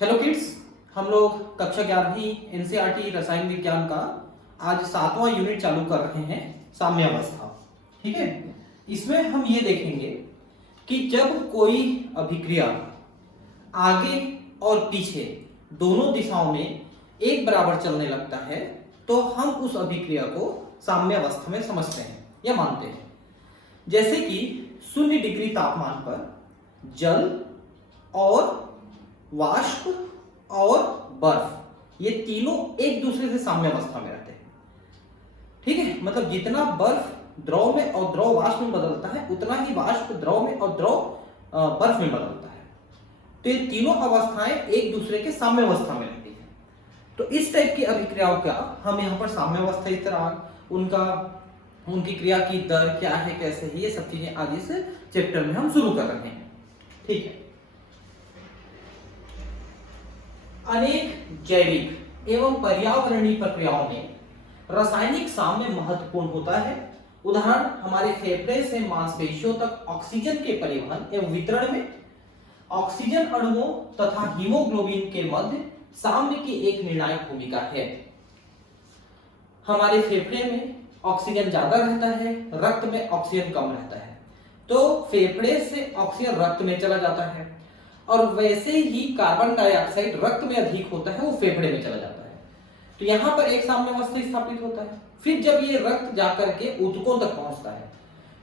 Hello kids, हम लोग कक्षा 11वीं एनसीईआरटी रसायन विज्ञान का आज 7वां यूनिट चालू कर रहे हैं, साम्यावस्था। ठीक है, इसमें हम ये देखेंगे कि जब कोई अभिक्रिया आगे और पीछे दोनों दिशाओं में एक बराबर चलने लगता है तो हम उस अभिक्रिया को साम्यावस्था में समझते हैं या मानते हैं। जैसे कि 0 डिग्री तापमान पर जल और वाष्प और बर्फ, ये तीनों एक दूसरे से साम्यावस्था में रहते हैं। ठीक है, मतलब जितना बर्फ द्रव में और द्रव वाष्प में बदलता है उतना ही वाष्प द्रव में और द्रव बर्फ में बदलता है। तो ये तीनों अवस्थाएं एक दूसरे के साम्यावस्था में रहती है। तो इस टाइप की अभिक्रियाओं का हम यहाँ पर साम्यावस्था, इस तरह उनकी क्रिया की दर क्या है, कैसे है, ये सब चीजें आज इस चैप्टर में हम शुरू कर रहे हैं। ठीक है, अनेक जैविक एवं पर्यावरणीय प्रक्रियाओं में रासायनिक साम्य महत्वपूर्ण होता है। उदाहरण हमारे फेफड़े से मांसपेशियों तक ऑक्सीजन के परिवहन एवं वितरण में ऑक्सीजन अणुओं तथा हीमोग्लोबिन के मध्य साम्य की एक निर्णायक भूमिका है। हमारे फेफड़े में ऑक्सीजन ज्यादा रहता है, रक्त में ऑक्सीजन कम रहता है, तो फेफड़े से ऑक्सीजन रक्त में चला जाता है और वैसे ही कार्बन डाइऑक्साइड रक्त में अधिक होता है, वो फेफड़े में चला जाता है। तो यहां पर एक साम्यावस्था स्थापित होता है। फिर जब ये रक्त जाकर के ऊतकों तक पहुंचता है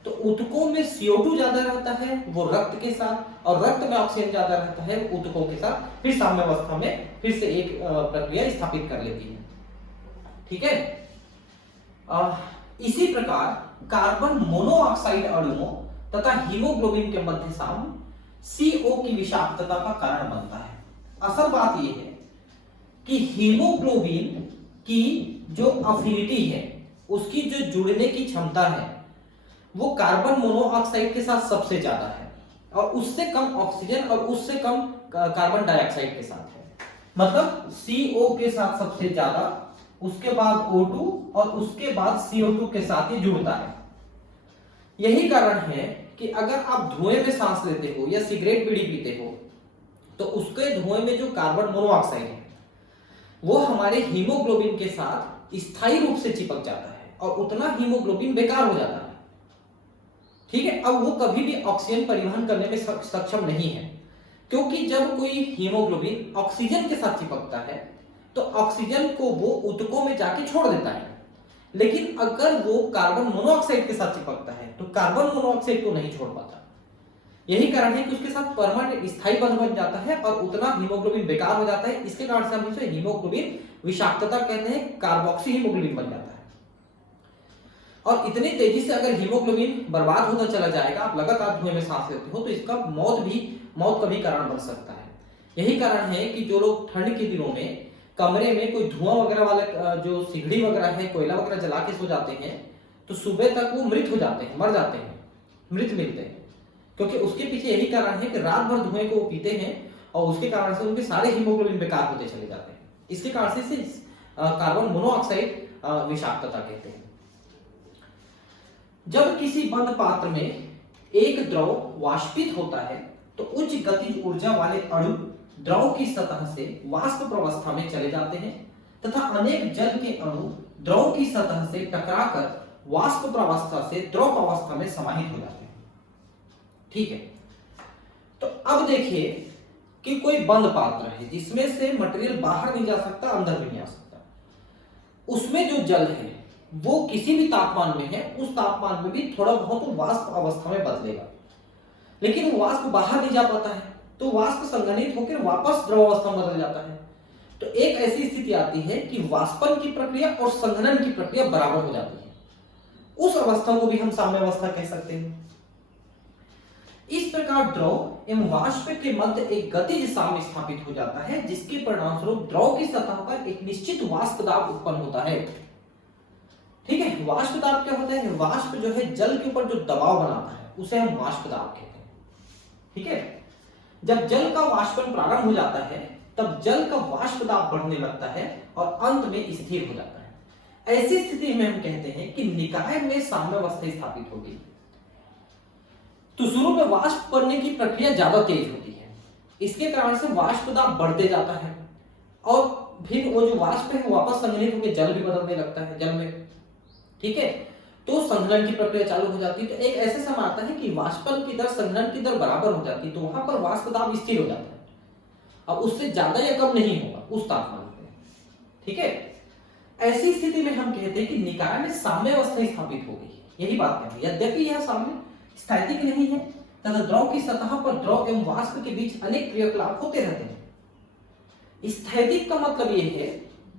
तो ऊतकों में CO2 ज्यादा रहता है वो रक्त के साथ, और रक्त में ऑक्सीजन ज्यादा रहता है वो ऊतकों के साथ, फिर साम्यावस्था में फिर से एक प्रक्रिया स्थापित कर लेती है। ठीक है, इसी प्रकार कार्बन मोनोऑक्साइड अणुओं तथा हीमोग्लोबिन के मध्य साम्य CO की विषाक्तता का कारण बनता है। असल बात यह है कि हीमोग्लोबिन की जो अफिनिटी है, उसकी जो जुड़ने की क्षमता है, वो कार्बन मोनोऑक्साइड के साथ सबसे ज्यादा है और उससे कम ऑक्सीजन और उससे कम कार्बन डाइऑक्साइड के साथ है। मतलब CO के साथ सबसे ज्यादा, उसके बाद O2 और उसके बाद CO2 के साथ ये जुड़ता है। यही कारण है कि अगर आप धुएं में सांस लेते हो या सिगरेट बीड़ी पीते हो तो उसके धुएं में जो कार्बन मोनोऑक्साइड है वो हमारे हीमोग्लोबिन के साथ स्थायी रूप से चिपक जाता है और उतना हीमोग्लोबिन बेकार हो जाता है। ठीक है, अब वो कभी भी ऑक्सीजन परिवहन करने में सक्षम नहीं है, क्योंकि जब कोई हीमोग्लोबिन ऑक्सीजन के साथ चिपकता है तो ऑक्सीजन को वो ऊतकों में जाके छोड़ देता है, लेकिन अगर वो कार्बन मोनोऑक्साइड के साथ चिपकता है तो कार्बन मोनोऑक्साइड को नहीं छोड़ पाता। यही कारण है कि उसके साथ परमानेंट स्थायी बंध बन जाता है और उतना हीमोग्लोबिन बेकार हो जाता है। इसके कारण से हम इसे हीमोग्लोबिन विषाक्तता कहते हैं, कार्बोक्सी हीमोग्लोबिन बन जाता है। और इतनी तेजी से अगर हीमोग्लोबिन बर्बाद होता चला जाएगा, आप लगातार धुएं में सांस लेते हो, तो इसका मौत का भी कारण बन सकता है। यही कारण है कि जो लोग ठंड के दिनों में कमरे में कोई धुआं वगैरह वाला जो सिगड़ी वगैरह है, कोयला वगैरह जला के सो जाते हैं, तो सुबह तक वो मृत हो जाते हैं, मर जाते हैं, मृत मिलते हैं, क्योंकि उसके पीछे यही कारण है कि रात भर धुएं को पीते हैं और उसके कारण से उनके सारे हीमोग्लोबिन बेकार होते चले जाते हैं। इसके कारण से कार्बन मोनोऑक्साइड विषाक्तता कहते हैं। जब किसी बंद पात्र में एक द्रव वाष्पित होता है तो उच्च गतिज ऊर्जा वाले अणु द्रव की सतह से वाष्प प्रवस्था में चले जाते हैं तथा अनेक जल के अणु द्रव की सतह से टकराकर वाष्प प्रवस्था से द्रव अवस्था में समाहित हो जाते हैं। ठीक है, तो अब देखिए कि कोई बंद पात्र है जिसमें से मटेरियल बाहर नहीं जा सकता, अंदर भी नहीं आ सकता। उसमें जो जल है वो किसी भी तापमान में है, उस तापमान में भी थोड़ा बहुत वाष्प अवस्था में बदलेगा, लेकिन वो वाष्प बाहर नहीं जा पाता है, तो वाष्प संघनित होकर वापस द्रव अवस्था में बदल जाता है। तो एक ऐसी स्थिति आती है कि वाष्पन की प्रक्रिया और संघनन की प्रक्रिया बराबर हो जाती है। उस अवस्था को भी हम साम्यावस्था कह सकते हैं। इस प्रकार द्रव एवं वाष्प के मध्य एक गतिज साम्य स्थापित हो जाता है, जिसके परिणामस्वरूप द्रव की सतह पर एक निश्चित वाष्प दाब उत्पन्न होता है। ठीक है, वाष्प दाब क्या होता है? वाष्प जो है जल के ऊपर जो दबाव बनाता है उसे हम वाष्प दाब कहते हैं। ठीक है, जब जल का वाष्पन प्रारंभ हो जाता है तब जल का वाष्प दाब बढ़ने लगता है और अंत में स्थिर हो जाता है। ऐसी स्थिति में हम कहते हैं कि निकाय में साम्यावस्था स्थापित होगी। तो शुरू में वाष्प बनने की प्रक्रिया ज्यादा तेज होती है, इसके कारण से वाष्प दाब बढ़ते जाता है और फिर वो जो वाष्प है वापस संघनित होकर जल भी बदलने लगता है जल में। ठीक है, तो संघनन की प्रक्रिया चालू हो जाती है। तो एक ऐसे समय आता है कि वाष्पन की दर संघनन की दर बराबर हो जाती है, तो वहां पर वाष्प दाब स्थिर हो जाता है। अब उससे ज्यादा या कम नहीं होगा उस तापमान पे। ठीक है, ऐसी स्थिति में हम कहते हैं कि निकाय में साम्यावस्था स्थापित हो गई है। यही बात करें, यद्यपि यह साम्य स्थैतिक नहीं है तथा द्रव की सतह पर द्रव एवं वाष्प के बीच अनेक क्रियाकलाप होते रहते हैं। स्थैतिक का मतलब यह है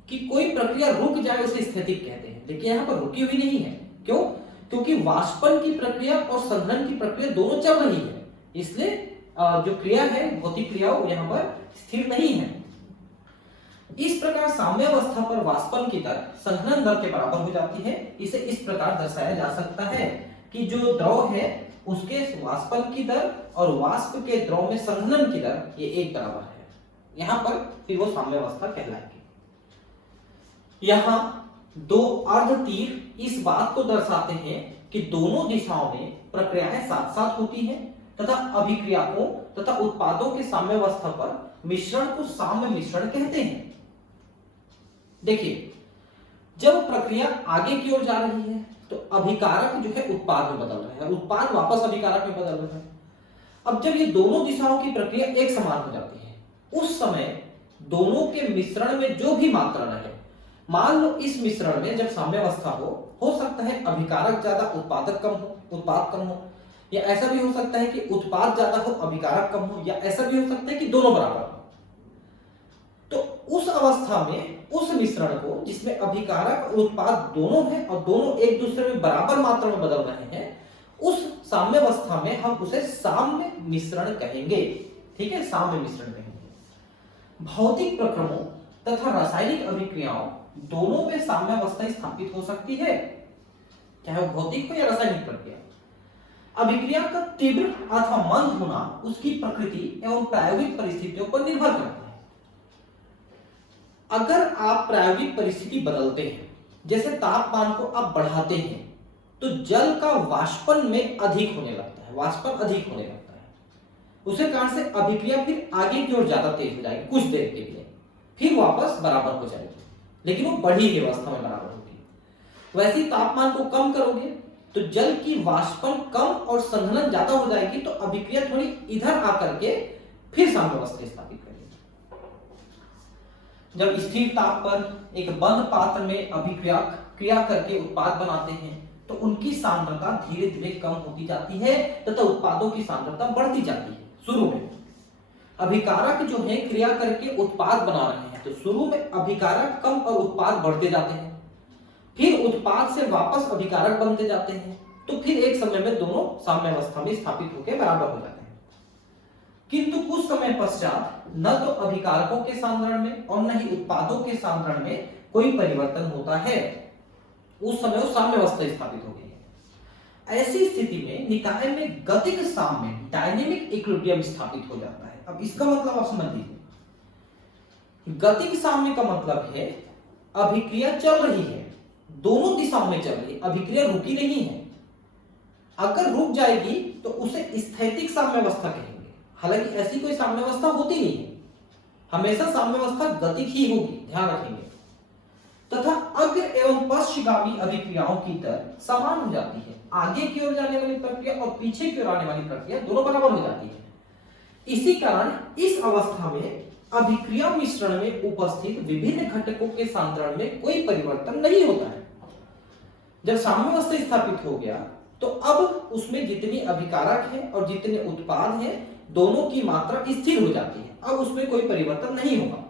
कि कोई प्रक्रिया रुक जाए उसे स्थैतिक कहते हैं, लेकिन यहाँ पर रुकी हुई नहीं है। क्यों? क्योंकि वाष्पन की प्रक्रिया और संघनन की प्रक्रिया दोनों चल रही है, इसलिए जो क्रिया है भौतिक क्रिया वो यहाँ पर स्थिर नहीं है। इस प्रकार साम्यावस्था पर वाष्पन की दर संघनन दर के बराबर हो जाती है। इसे इस प्रकार दर्शाया जा सकता है कि जो द्रव है उसके वाष्पन की दर और वाष्प के द्रव में संघनन की दर ये एक बराबर है। यहां पर फिर वो साम्यावस्था कहलाएगी। यहां दो अर्ध तीर इस बात को दर्शाते हैं कि दोनों दिशाओं में प्रक्रियाएं साथ साथ होती हैं तथा अभिक्रियाकों तथा उत्पादों के साम्यावस्था पर मिश्रण को साम्य मिश्रण कहते हैं। देखिए, जब प्रक्रिया आगे की ओर जा रही है तो अभिकारक जो है उत्पाद में बदल रहा है, उत्पाद वापस अभिकारक में बदल रहा है। अब जब ये दोनों दिशाओं की प्रक्रिया एक समान हो जाती है, उस समय दोनों के मिश्रण में जो भी मात्रा रहे, मान लो इस मिश्रण में जब साम्यावस्था हो सकता है अभिकारक ज्यादा उत्पाद कम हो, या ऐसा भी हो सकता है कि उत्पाद ज्यादा हो अभिकारक कम हो, या ऐसा भी हो सकता है कि दोनों बराबर हो। तो उस अवस्था में उस मिश्रण को जिसमें अभिकारक और उत्पाद दोनों है और दोनों एक दूसरे में बराबर मात्रा में बदल रहे हैं, उस साम्यावस्था में हम उसे साम्य मिश्रण कहेंगे। ठीक है, साम्य मिश्रण कहेंगे। भौतिक प्रक्रमों तथा रासायनिक अभिक्रियाओं दोनों में साम्यावस्था स्थापित हो सकती है, चाहे वो भौतिक हो या रासायनिक प्रक्रिया। अभिक्रिया का तीव्र अथवा मंद होना उसकी प्रकृति एवं प्रायोगिक परिस्थितियों पर निर्भर करता है। अगर आप प्रायोगिक परिस्थिति बदलते हैं, जैसे तापमान को आप बढ़ाते हैं, तो जल का वाष्पन में अधिक होने लगता है, वाष्पन अधिक होने लगता है। उसे कारण से अभिक्रिया फिर आगे की ओर ज्यादा तेज हो जाएगी कुछ देर के लिए, फिर वापस बराबर हो जाएगी, लेकिन वो बढ़ी हुई अवस्था में बराबर होगी। वैसे ही तापमान को कम करोगे तो जल की वाष्पन कम और संघनन ज्यादा हो जाएगी, तो अभिक्रिया थोड़ी इधर आकर के फिर साम्यावस्था स्थापित करेगी। जब स्थिर ताप पर एक बंद पात्र में क्रिया करके उत्पाद बनाते हैं तो उनकी सांद्रता धीरे धीरे कम होती जाती है तथा उत्पादों की सांद्रता बढ़ती जाती है। शुरू में अभिकारक जो है क्रिया करके उत्पाद बना रहे हैं, तो शुरू में अभिकारक कम और उत्पाद बढ़ते जाते हैं, फिर उत्पाद से वापस अभिकारक बनते जाते हैं, तो फिर एक समय में दोनों साम्यावस्था में स्थापित होकर बराबर हो जाते हैं। किंतु कुछ समय पश्चात न तो अभिकारकों के सांद्रण में और न ही उत्पादों के सांद्रण में कोई परिवर्तन होता है, उस समय वो साम्यावस्था स्थापित हो गई है। ऐसी स्थिति में निकाय में गतिक साम्य डायनेमिक इक्विलिब्रियम स्थापित हो जाता है। अब इसका मतलब आप समझ लीजिए, गतिक साम्य का मतलब है अभिक्रिया चल रही है, दोनों दिशाओं में चल रही है, अभिक्रिया रुकी नहीं है। अगर रुक जाएगी तो उसे स्थैतिक साम्यावस्था कहेंगे। हालांकि ऐसी कोई साम्यावस्था होती नहीं है, हमेशा साम्यावस्था गतिक ही होगी, ध्यान रखेंगे। तथा अग्र एवं पश्चगामी अभिक्रियाओं की दर समान हो जाती है, आगे की ओर जाने वाली प्रक्रिया और पीछे की ओर आने वाली प्रक्रिया दोनों बराबर हो जाती है। इसी कारण इस अवस्था में अभिक्रिया मिश्रण में उपस्थित विभिन्न घटकों के सांद्रण में कोई परिवर्तन नहीं होता है। जब साम्यावस्था स्थापित हो गया तो अब उसमें जितनी अभिकारक है और जितने उत्पाद है दोनों की मात्रा स्थिर हो जाती है, अब उसमें कोई परिवर्तन नहीं होगा।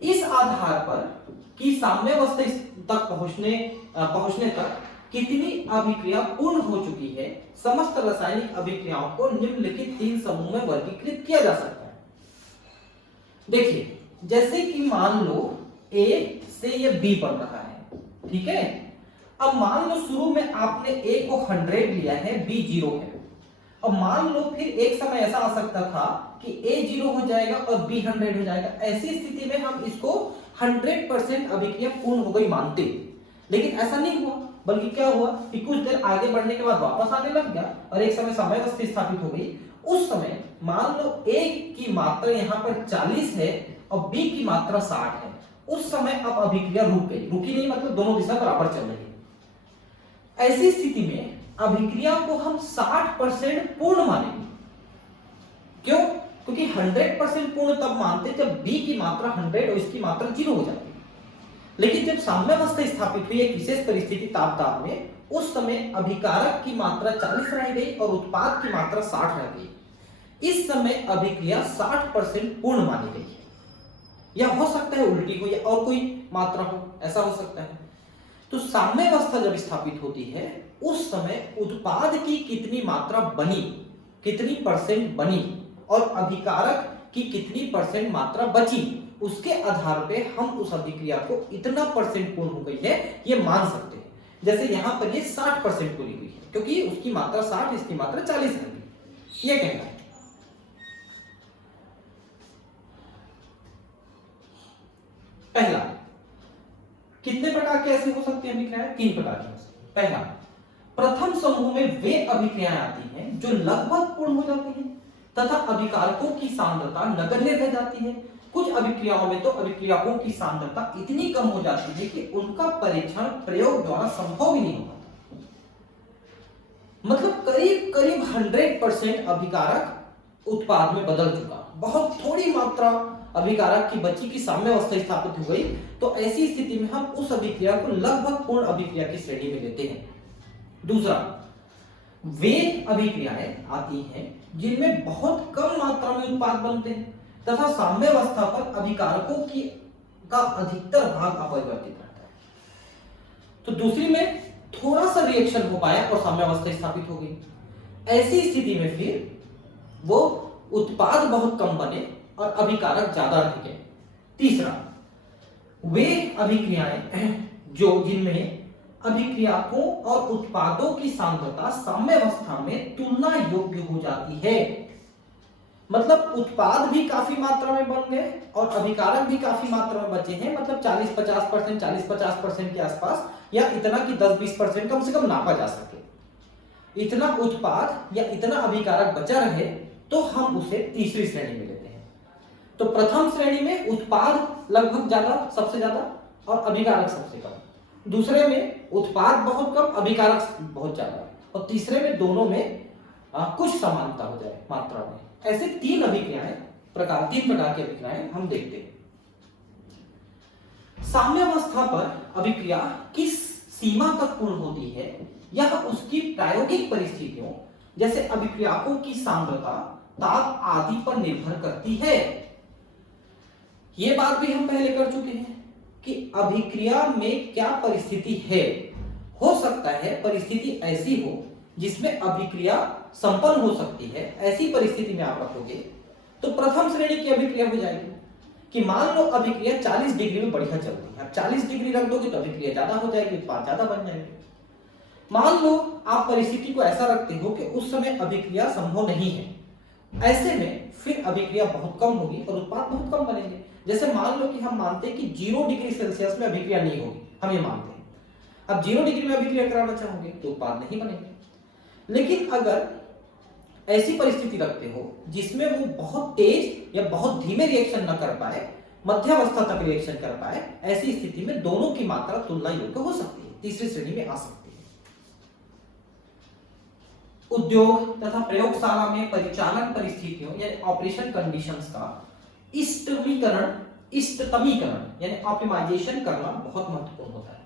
इस आधार पर कि साम्यावस्था तक पहुंचने तक कितनी अभिक्रिया पूर्ण हो चुकी है, समस्त रासायनिक अभिक्रियाओं को निम्नलिखित 3 समूह में वर्गीकृत किया जा सकता है। देखिए, जैसे कि मान लो A से ये B बन रहा है, ठीक है। अब मान लो शुरू में आपने A को 100 लिया है, B 0 है। अब मान लो फिर एक समय ऐसा आ सकता था कि A 0 हो जाएगा और B 100 हो जाएगा। ऐसी स्थिति में हम इसको 100% अभिक्रिया पूर्ण हो गई मानते, लेकिन ऐसा नहीं हुआ, बल्कि क्या हुआ कि कुछ देर आगे बढ़ने के बाद वापस आने लग गया और एक समय साम्यावस्था स्थापित हो गई। उस समय मान लो A की मात्रा यहाँ पर 40 है और B की मात्रा 60 है, उस समय अब अभिक्रिया रुक गई, रुकी नहीं मतलब दोनों दिशा बराबर चल रही है। ऐसी स्थिति में अभिक्रिया को हम 60% पूर्ण मानेंगे। क्यों? क्योंकि 100% पूर्ण तब मानते जब B की मात्रा 100 और इसकी मात्रा 0 हो जाती है। लेकिन जब साम्यावस्था स्थापित हुई एक विशेष परिस्थिति तापदाब में, उस समय अभिकारक की मात्रा 40 रह गई और उत्पाद की मात्रा 60 रह गई। इस समय अभिक्रिया 60% पूर्ण मानी गई है। या हो सकता है उल्टी हो या और कोई मात्रा हो, ऐसा हो सकता है। तो साम्यावस्था जब स्थापित होती है उस समय उत्पाद की कितनी मात्रा बनी, कितनी परसेंट बनी और अभिकारक की कितनी परसेंट मात्रा बची, उसके आधार पे हम उस अभिक्रिया को इतना परसेंट पूर्ण हो गई है ये मान सकते हैं। जैसे यहां पर ये 60% पूरी हुई है क्योंकि उसकी मात्रा 60, इसकी मात्रा 40 रह गई, ये कहना है। पहला, कितने प्रकार के ऐसे हो सकती है अभिक्रियाएं? 3 प्रकार की हो सकती है। पहला, प्रथम समूह में वे अभिक्रियाएं आती हैं जो लगभग पूर्ण हो जाती हैं तथा अभिकारकों की सांद्रता नगण्य रह जाती है। कुछ अभिक्रियाओं में तो अभिक्रियाओं की सांद्रता इतनी कम हो जाती है कि उनका परीक्षण प्रयोग द्वारा संभव ही नहीं होता। मतलब करीब करीब 100% अभिकारक उत्पाद में बदल चुका, बहुत थोड़ी मात्रा अभिकारक की बची की साम्यावस्था स्थापित हो गई। तो ऐसी स्थिति में हम उस अभिक्रिया को लगभग पूर्ण अभिक्रिया की श्रेणी में लेते हैं। दूसरा, वे अभिक्रियाएं आती हैं जिनमें बहुत कम मात्रा में उत्पाद बनते हैं तथा साम्यावस्था पर अभिकारकों की का अधिकतर भाग अपरिवर्तित रहता है। तो दूसरी में थोड़ा सा रिएक्शन हो पाया और साम्यावस्था स्थापित हो गई। ऐसी स्थिति में फिर वो उत्पाद बहुत कम बने और अभिकारक ज्यादा रह गए। तीसरा, वे अभिक्रियाएं जो जिनमें अभिक्रियाकों और उत्पादों की सांद्रता साम्यावस्था में तुलना योग्य हो जाती है। मतलब उत्पाद भी काफी मात्रा में बन गए और अभिकारक भी काफी मात्रा में बचे हैं, मतलब 40-50%, 40-50% के आसपास, या इतना कि 10-20% कम से कम नापा जा सके। इतना उत्पाद या इतना अभिकारक बचा रहे तो हम उसे तीसरी श्रेणी में लेते हैं। तो प्रथम श्रेणी में उत्पाद लगभग ज्यादा, सबसे ज्यादा, और अभिकारक सबसे कम। दूसरे में उत्पाद बहुत कम, अभिकारक बहुत ज्यादा, और तीसरे में दोनों में कुछ समानता हो जाए मात्रा में। ऐसे 3 प्रकार की अभिक्रियाएं हम देखते हैं। साम्यावस्था पर अभिक्रिया किस सीमा तक पूर्ण होती है यह उसकी प्रायोगिक परिस्थितियों जैसे अभिक्रियाकों की सांद्रता, ताप आदि पर निर्भर करती है। यह बात भी हम पहले कर चुके हैं कि अभिक्रिया में क्या परिस्थिति है। हो सकता है परिस्थिति ऐसी हो जिसमें अभिक्रिया संपन्न हो सकती है। ऐसी परिस्थिति में आप रखोगे तो प्रथम श्रेणी की अभिक्रिया हो जाएगी कि मान लो अभिक्रिया 40 डिग्री में बढ़िया चल रही है। आप 40 डिग्री रख दोगे तो अभिक्रिया ज्यादा हो जाएगी, उत्पाद ज्यादा बन जाएंगे। मान लो आप परिस्थिति को ऐसा रखते हो कि उस समय अभिक्रिया संभव नहीं है, ऐसे में फिर अभिक्रिया बहुत कम होगी और उत्पाद बहुत कम बनेंगे। जैसे मान लो कि हम मानते हैं कि 0 डिग्री सेल्सियस में अभिक्रिया नहीं होगी, हम ये मानते हैं। अब 0 डिग्री में अभिक्रिया कराना चाहोगे तो उत्पाद नहीं बनेंगे। लेकिन अगर ऐसी परिस्थिति रखते हो जिसमें वो बहुत तेज या बहुत धीमे रिएक्शन न कर पाए, मध्यावस्था तक रिएक्शन कर पाए, ऐसी स्थिति में दोनों की मात्रा तुलना योग्य हो सकती है, तीसरी श्रेणी में आ सकती है। उद्योग तथा प्रयोगशाला में परिचालन परिस्थितियों यानी ऑपरेशन कंडीशंस का इष्टतमीकरण यानी ऑप्टिमाइजेशन करना बहुत महत्वपूर्ण होता है।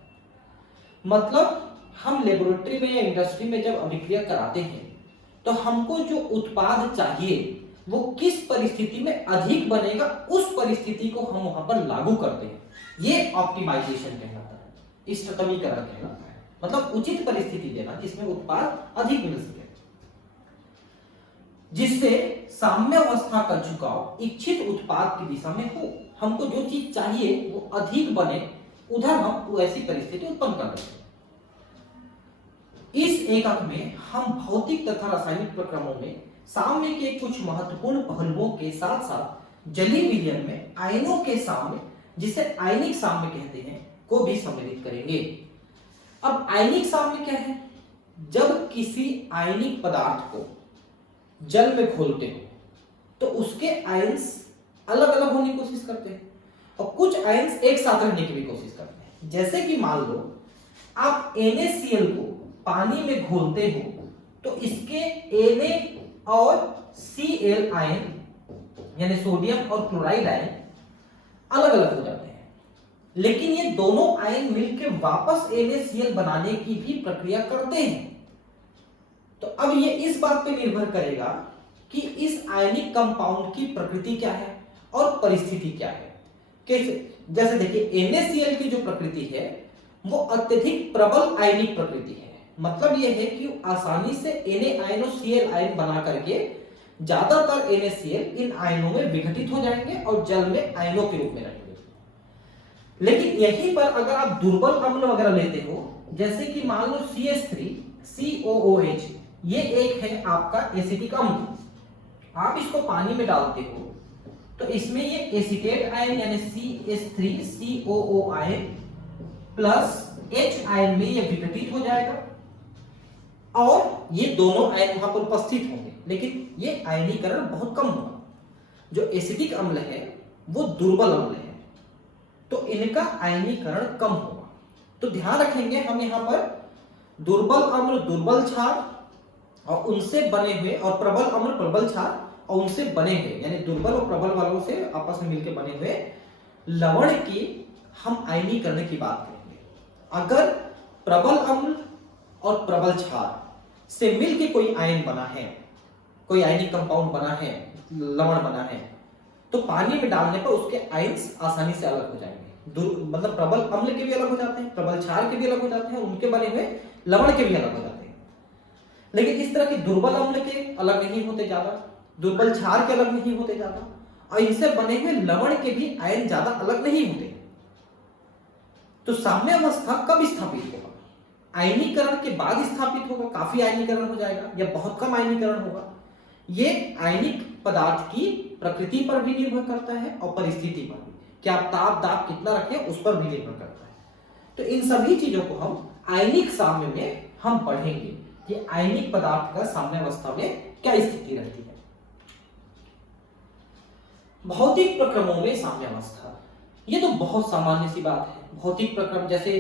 मतलब हम लेबोरेटरी में या इंडस्ट्री में जब अभिक्रिया कराते हैं तो हमको जो उत्पाद चाहिए वो किस परिस्थिति में अधिक बनेगा, उस परिस्थिति को हम वहां पर लागू करते हैं। ये ऑप्टिमाइजेशन कहलाता है, इष्टतमीकरण कहलाता है। मतलब उचित परिस्थिति देना जिसमें उत्पाद अधिक मिल सके, जिससे साम्यावस्था का झुकाव इच्छित उत्पाद की दिशा में हो। हमको जो चीज चाहिए वो अधिक बने, उधर हम ऐसी परिस्थिति उत्पन्न कर रहे हैं। इस एकक में हम भौतिक तथा रासायनिक प्रक्रमों में साम्य के कुछ महत्वपूर्ण पहलुओं के साथ साथ जलीय विलयन में आयनों के साम्य, जिसे आयनिक साम्य कहते हैं, को भी सम्मिलित करेंगे। अब आयनिक साम्य क्या है? जब किसी आयनिक पदार्थ को जल में घोलते हो तो उसके आयंस अलग अलग होने की कोशिश करते हैं और कुछ आयंस एक साथ रहने की भी कोशिश करते हैं। जैसे कि मान लो आप NaCl को पानी में घोलते हो तो इसके Na और Cl आयन यानी सोडियम और क्लोराइड आयन अलग अलग हो जाते हैं, लेकिन ये दोनों आयन मिलकर वापस NaCl बनाने की भी प्रक्रिया करते हैं। तो अब ये इस बात पे निर्भर करेगा कि इस आयनिक कंपाउंड की प्रकृति क्या है और परिस्थिति क्या है। कैसे? जैसे देखिए NaCl की जो प्रकृति है वो अत्यधिक प्रबल आयनिक प्रकृति है। मतलब यह है कि आसानी से Na आयन और Cl आयन बना करके ज्यादातर NaCl इन आयनों में विघटित हो जाएंगे और जल में आयनों के रूप में रहेंगे। लेकिन यहीं पर अगर आप दुर्बल अम्ल वगैरह लेते हो, जैसे कि मान लो CH3COOH, ये एक है आपका एसिटिक अम्ल, आप इसको पानी में डालते हो तो इसमें ये एसिटेट आयन यानी CH3COO ion plus H ion में ये विघटित हो जाएगा और ये दोनों आयन वहां पर उपस्थित होंगे, लेकिन ये आयनीकरण बहुत कम होगा। जो एसिटिक अम्ल है वो दुर्बल अम्ल है तो इनका आयनीकरण कम होगा। तो ध्यान रखेंगे हम यहाँ पर दुर्बल अम्ल दुर्बल क्षार और उनसे बने हुए और प्रबल अम्ल प्रबल क्षार और उनसे बने हुए यानी दुर्बल और प्रबल वालों से आपस में मिलकर बने हुए लवण की हम आयनीकरण की बात करेंगे। अगर प्रबल अम्ल और प्रबल क्षार से मिलकर कोई आयन बना है, कोई आयनिक कंपाउंड बना है, लवण बना है, तो पानी में डालने पर उसके आयन्स आसानी से अलग हो जाएंगे। मतलब प्रबल अम्ल के भी अलग हो जाते हैं, प्रबल क्षार के भी अलग हो जाते हैं, उनके बने हुए लवण के भी अलग हो जाते हैं। लेकिन इस तरह के दुर्बल अम्ल के अलग नहीं होते ज्यादा, दुर्बल क्षार के अलग नहीं होते ज्यादा, और इनसे बने हुए लवण के भी आयन ज्यादा अलग नहीं होते। तो साम्य अवस्था कब स्थापित होगा? आयनीकरण के बाद स्थापित होगा, काफी आयनीकरण हो जाएगा या बहुत कम आयनीकरण होगा। ये आयनिक पदार्थ की प्रकृति पर भी निर्भर करता है और परिस्थिति पर भी, कि आप ताप दाब कितना रखें उस पर भी निर्भर करता है। तो इन सभी चीजों को हम आयनिक साम्य में हम पढ़ेंगे कि आयनिक पदार्थ का साम्य अवस्था में क्या स्थिति रहती है। भौतिक प्रक्रमों में साम्य अवस्था, ये तो बहुत सामान्य सी बात है। भौतिक प्रक्रम जैसे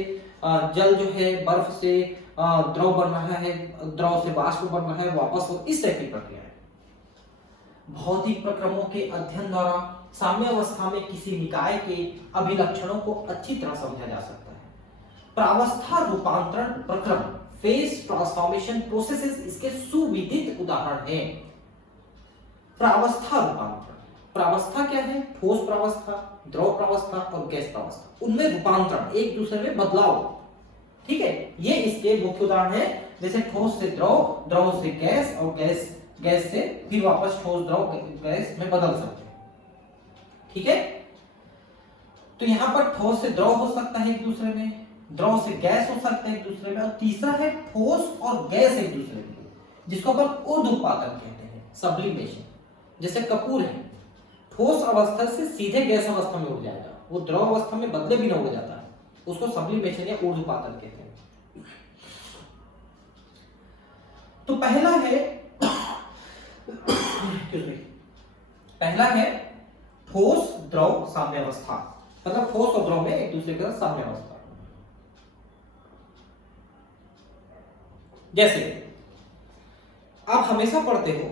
जल जो है बर्फ से द्रव बन रहा है, द्रव से वाष्प बन रहा है, वापस हो, इस टाइप की प्रक्रिया है। भौतिक प्रक्रमों के अध्ययन द्वारा साम्य अवस्था में किसी निकाय के अभिलक्षणों को अच्छी तरह समझा जा सकता है। प्रावस्था रूपांतरण प्रक्रम, फेज ट्रांसफॉर्मेशन प्रोसेसेस इसके सुविदित उदाहरण हैं। प्रावस्था रूपांतरण, प्रावस्था क्या है? ठोस प्रावस्था, द्रव प्रावस्था और गैस प्रावस्था, उनमें रूपांतरण, एक दूसरे में बदलाव। ठीक है, ये इसके मुख्य उदाहरण है। जैसे ठोस से द्रव, द्रव से गैस और गैस से फिर वापस ठोस द्रव गैस में बदल सकते हैं। ठीक है, तो यहां पर ठोस से द्रव हो सकता है एक दूसरे में, द्रव से गैस हो सकता है एक दूसरे में, और तीसरा है ठोस और गैस एक दूसरे में, जिसको अपन ऊर्ध्वपातन कहते हैं, सब्लिमेशन। जैसे कपूर है, ठोस अवस्था से सीधे गैस अवस्था में उड़ जाएगा, वो द्रव अवस्था में बदले भी न उड़ जाता है, उसको सब्लिमेशन या ऊर्ध्वपातन कहते हैं। तो पहला है ठोस द्रव साम्य अवस्था, मतलब ठोस और द्रव में एक दूसरे के साथ साम्य अवस्था। जैसे आप हमेशा पढ़ते हो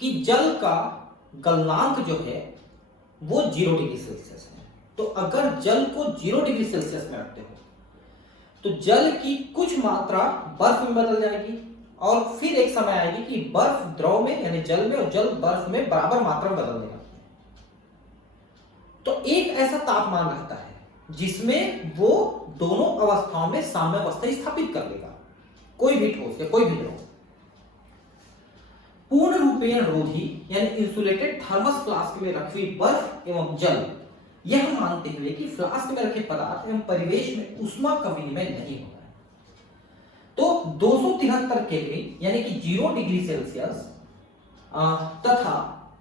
कि जल का गलनांक जो है वो 0 डिग्री सेल्सियस है। तो अगर जल को 0 डिग्री सेल्सियस में रखते हो तो जल की कुछ मात्रा बर्फ में बदल जाएगी और फिर एक समय आएगी कि बर्फ द्रव में यानी जल में और जल बर्फ में बराबर मात्रा में बदल देगा। तो एक ऐसा तापमान रहता है जिसमें वो दोनों अवस्थाओं में साम्य अवस्था स्थापित कर लेगा, कोई भी ठोस या कोई भी द्रव। पूर्ण रूपेण रोधी यानी इंसुलेटेड थर्मस फ्लास्क में रखी हुई बर्फ एवं जल, यह मानते हुए कि फ्लास्क में रखे पदार्थ एवं परिवेश में ऊष्मा का विनिमय नहीं होता है, तो 273 केल्विन यानी कि 0 डिग्री सेल्सियस तथा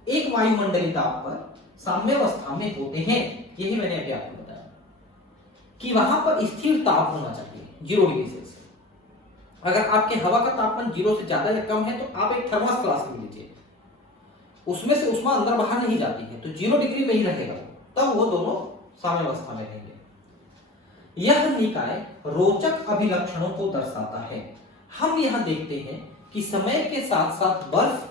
एक वायुमंडलीय ताप पर साम्यावस्था में होते हैं। यही मैंने अभी आपको बताया कि वहां पर स्थिर ताप होना चाहिए 0 डिग्री सेल्सियस। अगर आपके हवा का तापमान 0 से ज्यादा या कम है तो आप एक थर्मस फ्लास्क में लीजिए, उसमें से उष्मा अंदर बाहर नहीं जाती है तो 0 डिग्री में ही रहेगा, तब वो दोनों साम्यावस्था में रहेंगे। यह निकाय रोचक अभिलक्षणों को दर्शाता है। हम यह देखते हैं कि समय के साथ साथ बर्फ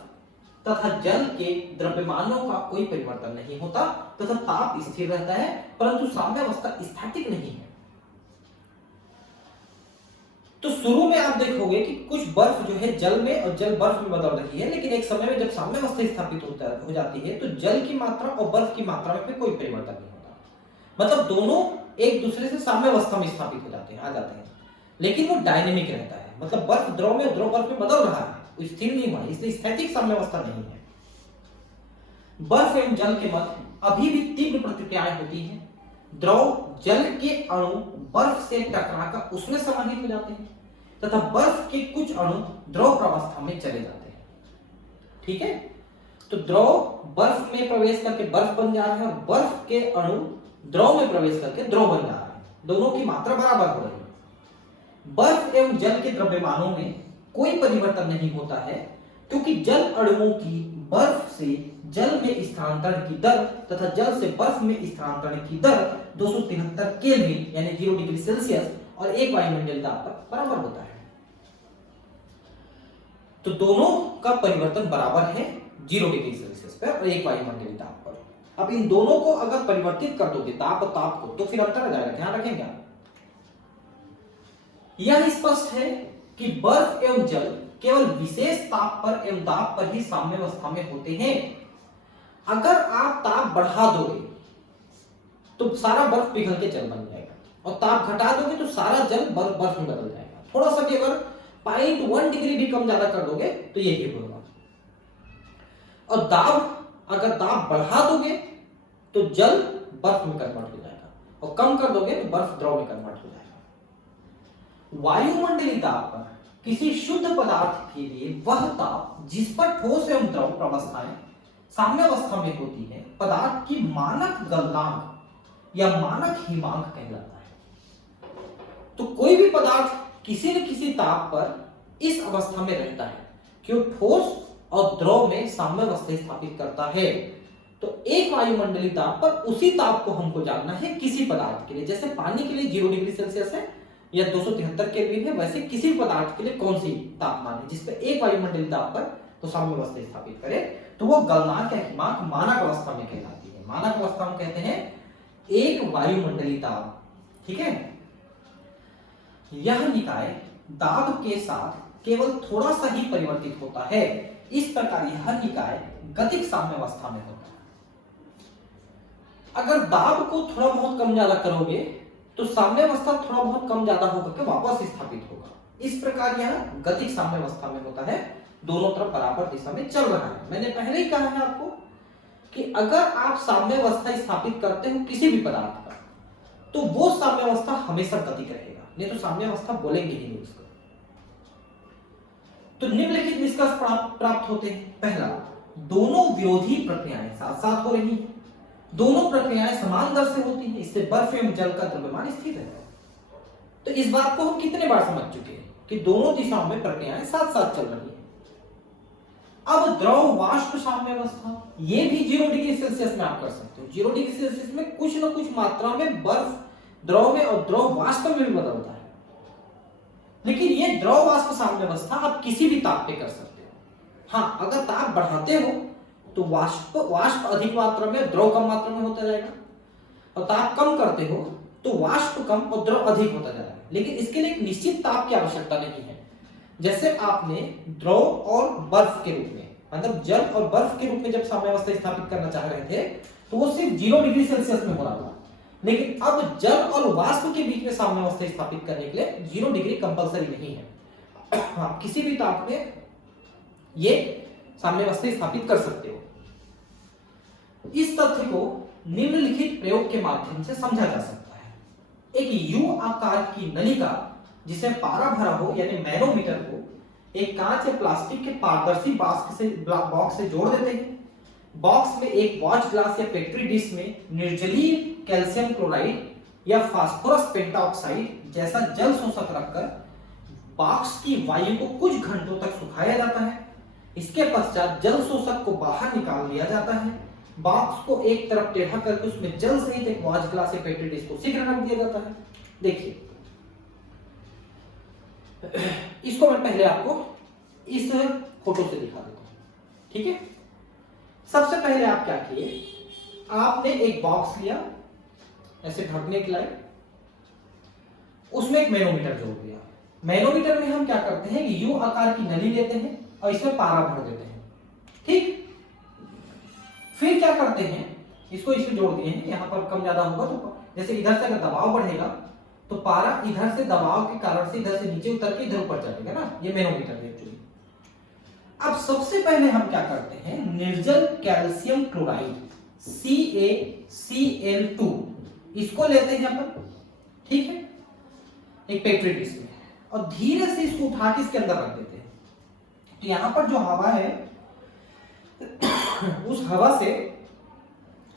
तथा जल के द्रव्यमानों का कोई परिवर्तन नहीं होता तथा ताप स्थिर रहता है, परंतु साम्यावस्था स्थैतिक नहीं है। तो शुरू में आप देखोगे कि कुछ बर्फ जो है जल में और जल बर्फ में बदल रही है, लेकिन एक समय में जब साम्यावस्था स्थापित हो जाती है तो जल की मात्रा और बर्फ की मात्रा में कोई परिवर्तन नहीं होता, मतलब दोनों एक दूसरे से साम्यावस्था में स्थापित हो जाते हैं, आ जाते हैं, लेकिन वो डायनेमिक रहता है, मतलब बर्फ द्रव में, द्रव बर्फ में बदल रहा है, वो स्थिर नहीं हुआ, इसलिए स्थैतिक साम्यावस्था नहीं है। बर्फ एवं जल के मध्य अभी भी तीव्र प्रतिक्रियाएं होती हैं। द्रव जल के अणु बर्फ से टकराकर उसमें समाहित हो जाते हैं तथा बर्फ के कुछ अणु द्रव प्रावस्था में चले जाते हैं। ठीक है, तो द्रव बर्फ में प्रवेश करके बर्फ बन जा रहा है और बर्फ के अणु द्रव में प्रवेश करके द्रव बन जा रहा है, दोनों की मात्रा बराबर हो रही है। बर्फ एवं जल के द्रव्यमानों में कोई परिवर्तन नहीं होता है, क्योंकि जल अणुओं की बर्फ से जल में स्थानांतरण की दर तथा जल से बर्फ में स्थानांतरण की दर 273 केल्विन यानी 0 डिग्री सेल्सियस और 1 वायुमंडलीय दाब पर बराबर होता है। तो दोनों का परिवर्तन बराबर है 0 डिग्री सेल्सियस पर और 1 वायुमंडलीय दाब पर। अब इन दोनों को अगर परिवर्तित कर दोगे दाब और ताप को, तो फिर अंतर आ जाएगा, ध्यान रखेंगे आप। यह स्पष्ट है कि बर्फ एवं जल केवल विशेष ताप पर एवं दाब पर ही साम्यावस्था में होते हैं। अगर आप ताप बढ़ा दोगे तो सारा बर्फ पिघल के जल बन जाएगा, और ताप घटा दोगे तो सारा जल बर्फ में बदल जाएगा। थोड़ा सा भी अगर 0.1 डिग्री भी कम ज्यादा कर दोगे तो यही होगा। और अगर दाब बढ़ा दोगे तो जल बर्फ में कन्वर्ट हो जाएगा, और कम कर दोगे तो बर्फ द्रव में कन्वर्ट हो जाएगा। वायुमंडलीय दाब पर किसी शुद्ध पदार्थ के लिए वह ताप जिस पर ठोस एवं द्रव प्रावस्थाएं साम्यावस्था में होती है, पदार्थ की मानक गलनांक या मानक हिमांक कहलाता है। तो कोई भी पदार्थ किसी न किसी ताप पर इस अवस्था में रहता है कि वो ठोस और द्रव में साम्यावस्था स्थापित करता है। तो एक वायुमंडलीय ताप पर उसी ताप को हमको जानना है किसी पदार्थ के लिए, जैसे पानी के लिए 0 डिग्री सेल्सियस है या 273 केल्विन है, वैसे किसी पदार्थ के लिए कौन सी तापमान है जिसपे एक वायुमंडलीय ताप पर तो साम्यावस्था स्थापित करे, तो वो गलनांक या हिमांक मानक अवस्था में कहलाती है। मानक अवस्था में कहते हैं एक वायुमंडलीय ताप। ठीक है, यह निकाय दाब के साथ केवल थोड़ा सा ही परिवर्तित होता है, इस प्रकार यह निकाय गतिक साम्यावस्था में होता है। अगर दाब को थोड़ा बहुत कम ज्यादा करोगे तो साम्यावस्था थोड़ा बहुत कम ज्यादा होकर के वापस स्थापित होगा। इस प्रकार यह गतिक साम्यावस्था में होता है, दोनों तरफ बराबर दिशा में चल रहा है। मैंने पहले ही कहा है आपको कि अगर आप साम्यावस्था स्थापित करते हो किसी भी पदार्थ का, तो वो साम्यावस्था हमेशा गतिक रहेगा, नहीं तो साम्यावस्था बोलेंगे ही नहीं उसको। तो निम्नलिखित निष्कर्ष प्राप्त होते हैं। पहला, दोनों विरोधी प्रक्रियाएं साथ साथ हो रही हैं, दोनों प्रक्रियाएं समान दर से होती हैं, इससे बर्फ एवं जल का द्रव्यमान स्थिर रहता है। तो इस बात को हम कितने बार समझ चुके हैं कि दोनों दिशाओं में प्रक्रियाएं साथ साथ चल रही हैं। अब द्रव वाष्प साम्यावस्था, ये भी 0 डिग्री सेल्सियस में आप कर सकते हो। 0 डिग्री सेल्सियस में कुछ न कुछ मात्रा में बर्फ द्रव में और द्रव वाष्प में भी बदलता है, लेकिन ये द्रव वाष्प साम्यावस्था आप किसी भी ताप पे कर सकते हो। हाँ, अगर ताप बढ़ाते हो तो वाष्प अधिक मात्रा में, द्रव कम मात्रा में होता जाएगा, और ताप कम करते हो तो वाष्प कम और द्रव अधिक होता जाएगा। लेकिन इसके लिए एक निश्चित ताप की आवश्यकता नहीं है। जैसे आपने द्रव और बर्फ के रूप में, मतलब जल और बर्फ के रूप में जब साम्यावस्था स्थापित करना चाह रहे थे तो वो सिर्फ 0 डिग्री सेल्सियस में हो रहा था, लेकिन अब जल और वाष्प के बीच में साम्यावस्था स्थापित करने के लिए 0 डिग्री कंपलसरी नहीं है। आप किसी भी ताप में ये साम्यावस्था स्थापित कर सकते हो। इस तथ्य को निम्नलिखित प्रयोग के माध्यम से समझा जा सकता है। एक यू आकार की नलिका जिसे पारा भरा हो यानी मैनोमीटर को एक कांच या प्लास्टिक के पारदर्शी बॉक्स से जोड़ देते हैं। बॉक्स में एक वॉच ग्लास या पेट्री डिश में निर्जलीय कैल्शियम क्लोराइड या फास्फोरस पेंटाऑक्साइड जैसा जल शोषक रखकर बॉक्स की वायु को कुछ घंटों तक सुखाया जाता है। इसके पश्चात जल शोषक को बाहर निकाल लिया जाता है। बॉक्स को एक तरफ टेढ़ा करके उसमें जल सहित एक वॉच ग्लास या पेट्री डिश को शीघ्र रख दिया जाता है। देखिए, इसको मैं पहले आपको इस फोटो से दिखा देता हूं, ठीक है। सबसे पहले आप क्या किए, आपने एक बॉक्स लिया ऐसे ढकने के लिए, उसमें एक मैनोमीटर जोड़ दिया। मैनोमीटर में हम क्या करते हैं कि यू आकार की नली लेते हैं और इसमें पारा भर देते हैं, ठीक। फिर क्या करते हैं, इसको इसमें जोड़ दिए हैं, यहां पर कम ज्यादा होगा तो जैसे इधर से अगर दबाव बढ़ेगा तो पारा इधर से दबाव के कारण से इधर से नीचे उतर के इधर ऊपर चलेगा ना, ये मैनोमीटर है एक्चुअली। अब सबसे पहले हम क्या करते हैं, निर्जल कैल्शियम क्लोराइड CaCl2 इसको लेते हैं अपन, ठीक है, एक पेट्री डिश में, और धीरे से इसको उठा के इसके अंदर रख देते हैं। तो यहां पर जो हवा है उस हवा से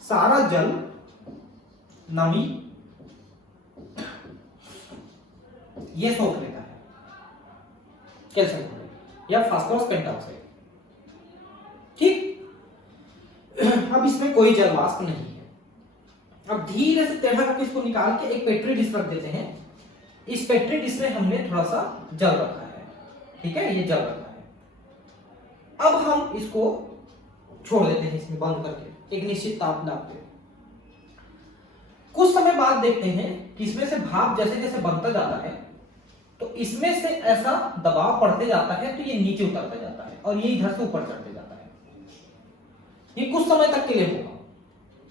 सारा जल, नमी ये सोख लेता है, कैल्शियम क्लोराइड या फास्फोरस पेंटॉक्साइड, ठीक। अब इसमें कोई जल वाष्प नहीं है। अब धीरे से टेढ़ा करके इसको निकाल के एक पेट्री डिश रख देते हैं। इस पेट्री डिश में हमने थोड़ा सा जल रखा है, ठीक है, ये जल रखा है। अब हम इसको छोड़ देते हैं इसमें बंद करके एक निश्चित तापमान पे। कुछ समय बाद देखते हैं कि इसमें से भाप जैसे जैसे बनता जाता है तो इसमें से ऐसा दबाव पड़ते जाता है तो ये नीचे उतरता जाता है और ये इधर से ऊपर चढ़ते जाता है। ये कुछ समय तक के लिए होगा,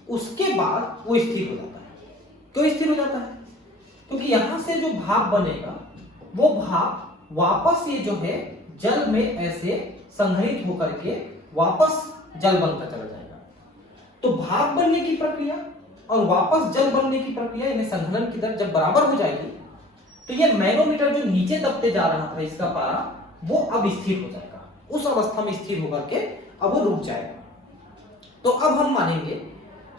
उसके बाद वो स्थिर हो जाता है। क्यों स्थिर हो जाता है? क्योंकि यहां से जो भाप बनेगा वो भाप वापस ये जो है जल में ऐसे संघनित होकर के वापस जल बनता चला जाएगा। तो भाप बनने की प्रक्रिया और वापस जल बनने की प्रक्रिया यानी संघनन की दर जब बराबर हो जाएगी तो ये मैनोमीटर जो नीचे दबते जा रहा था इसका पारा वो अब स्थिर हो जाएगा। उस अवस्था में स्थिर होकर के अब वो रुक जाएगा। तो अब हम मानेंगे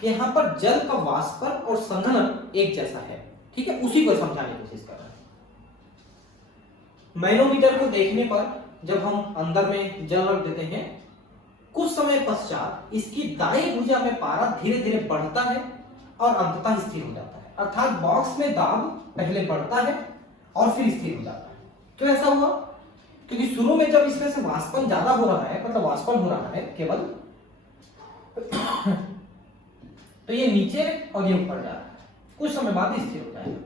कि यहां पर जल का वाष्पन और संघनन एक जैसा है, ठीक है। उसी को समझाने की कोशिश कर रहे हैं। मैनोमीटर को देखने पर जब हम अंदर में जल रख देते हैं, कुछ समय पश्चात इसकी दाईं भुजा में पारा धीरे धीरे बढ़ता है और अंततः स्थिर हो जाता है। अर्थात बॉक्स में दाब पहले बढ़ता है और फिर स्थिर हो जाता है। क्यों ऐसा हुआ? क्योंकि शुरू में जब इसमें से वाष्पन ज्यादा हो रहा है, मतलब वाष्पन हो रहा है केवल, तो ये नीचे और ये ऊपर जा रहा है, कुछ समय बाद स्थिर हो जाएगा।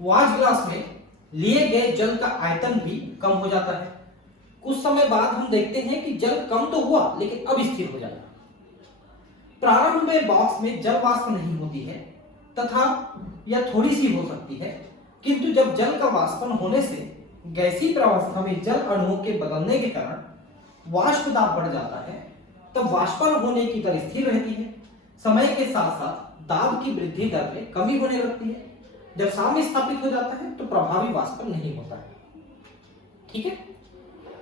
वॉच ग्लास में लिए गए जल का आयतन भी कम हो जाता है। कुछ समय बाद हम देखते हैं कि जल कम तो हुआ लेकिन अब स्थिर हो जाएगा। प्रारंभ में बॉक्स में जल वाष्प नहीं होती है तथा यह थोड़ी सी हो सकती है, किंतु जब जल का वाष्पन होने से गैसीय प्रावस्था में जल अणुओं के बदलने के कारण वाष्प दाब बढ़ जाता है, तब वाष्पन होने की दर स्थिर रहती है। समय के साथ साथ दाब की वृद्धि दर में कमी होने लगती है। जब साम्य स्थापित हो जाता है तो प्रभावी वाष्पन नहीं होता है, ठीक है।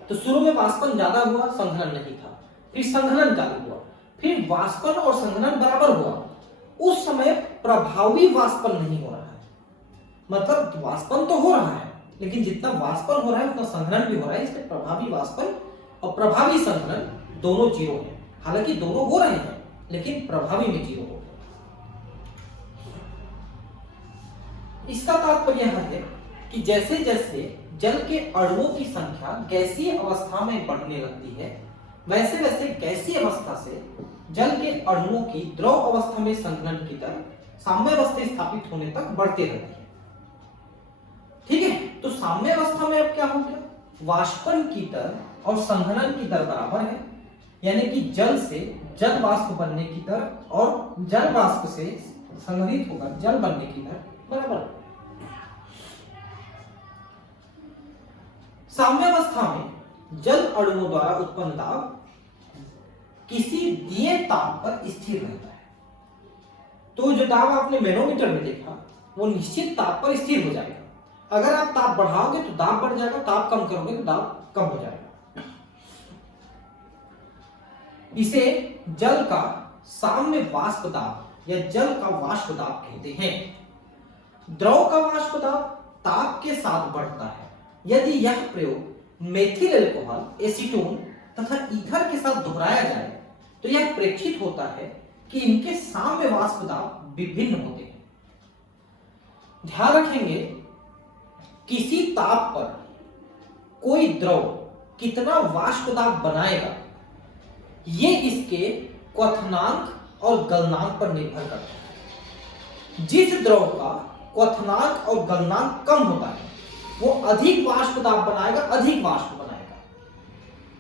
तो शुरू में वाष्पन ज्यादा हुआ, संघनन नहीं था, फिर संघनन चालू हुआ, फिर वाष्पन और संघनन बराबर हुआ। उस समय प्रभावी वाष्पन नहीं हो रहा है, मतलब वाष्पन तो हो रहा है लेकिन जितना वाष्पन हो रहा है उतना संघनन भी हो रहा है। इसलिए प्रभावी वाष्पन और प्रभावी संघनन दोनों जीरो है। हालांकि दोनों हो रहे हैं लेकिन प्रभावी में जीरो हो। इसका तात्पर्य यह है कि जैसे जैसे जल के अणुओं की संख्या गैसीय अवस्था में बढ़ने लगती है, वैसे वैसे गैसीय अवस्था से जल के अणुओं की द्रव अवस्था में संघनन की दर साम्यावस्था स्थापित होने तक बढ़ते रहती है, ठीक है। तो साम्यावस्था में अब क्या हो गया, वाष्पन की दर और संघनन की दर बराबर है, यानी कि जल से जल वाष्प बनने की दर और जल वाष्प से संघनित होकर जल बनने की दर बराबर है। साम्यावस्था में जल अणुओं द्वारा उत्पन्न दाब किसी दिए ताप पर स्थिर रहता है। तो जो दाब आपने मैनोमीटर में देखा वो निश्चित ताप पर स्थिर हो जाएगा। अगर आप ताप बढ़ाओगे तो दाब बढ़ जाएगा, ताप कम करोगे तो दाब कम हो जाएगा। इसे जल का साम्य वाष्प दाब या जल का वाष्प दाब कहते हैं। द्रव का वाष्प दाब ताप के साथ बढ़ता है। यदि यह प्रयोग मेथिल अल्कोहल, एसीटोन तथा ईथर के साथ दोहराया जाए तो यह प्रेक्षित होता है कि इनके साम्य वाष्प दाब विभिन्न होते हैं। ध्यान रखेंगे, किसी ताप पर कोई द्रव कितना वाष्प दाब बनाएगा ये इसके क्वथनांक और गलनांक पर निर्भर करता है। जिस द्रव का क्वथनांक और गलनांक कम होता है वो अधिक वाष्प दाब बनाएगा, अधिक वाष्प बनाएगा,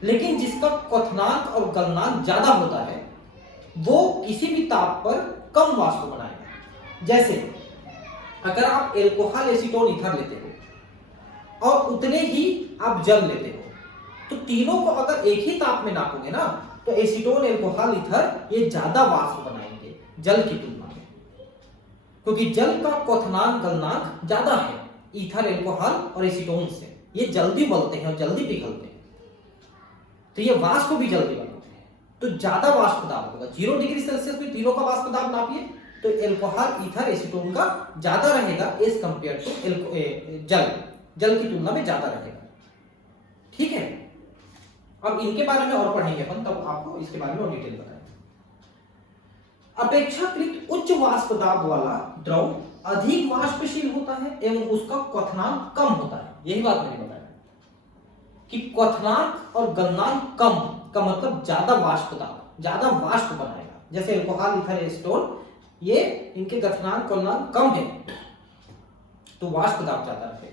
लेकिन जिसका क्वथनांक और गलनांक ज्यादा होता है वो किसी भी ताप पर कम वाष्प बनाएगा। जैसे अगर आप एल्कोहल, एसीटोन, ईथर लेते हो और उतने ही आप जल लेते हो तो तीनों को अगर एक ही ताप में नापोगे ना तो एसीटोन, एल्कोहल, ईथर ये ज्यादा वाष्प बनाएंगे जल की तुलना में, क्योंकि जल का क्वथनांक, गलनांक ज्यादा है ईथर, एल्कोहल और एसीटोन से। ये जल्दी उबलते हैं और जल्दी पिघलते हैं, तो ये वाष्प भी जल्दी बनाते हैं, तो ज्यादा वाष्प दाब होगा। 0 डिग्री सेल्सियस में तीनों का वाष्प दाब नापिए तो एल्कोहल, ईथर, एसीटोन का ज्यादा रहेगा एज कंपेयर टू जल की तुलना में ज्यादा रहेगा। ठीक है, अब इनके बारे में और पढ़ेंगे अपन, तब आपको इसके बारे में और डिटेल बताएंगे। अपेक्षाकृत उच्च वाष्प दाब वाला द्रव अधिक वाष्पशील होता है एवं उसका क्वथनांक कम होता है। यही बात मैंने बताया कि क्वथनांक और गलनांक कम का मतलब ज्यादा वाष्प दाब, ज्यादा वाष्प बनाएगा। जैसे एल्कोहल, ईथर, एसीटोन ये इनके क्वथनांक, गलनांक कम है तो वाष्प दाब ज्यादा रहेगा।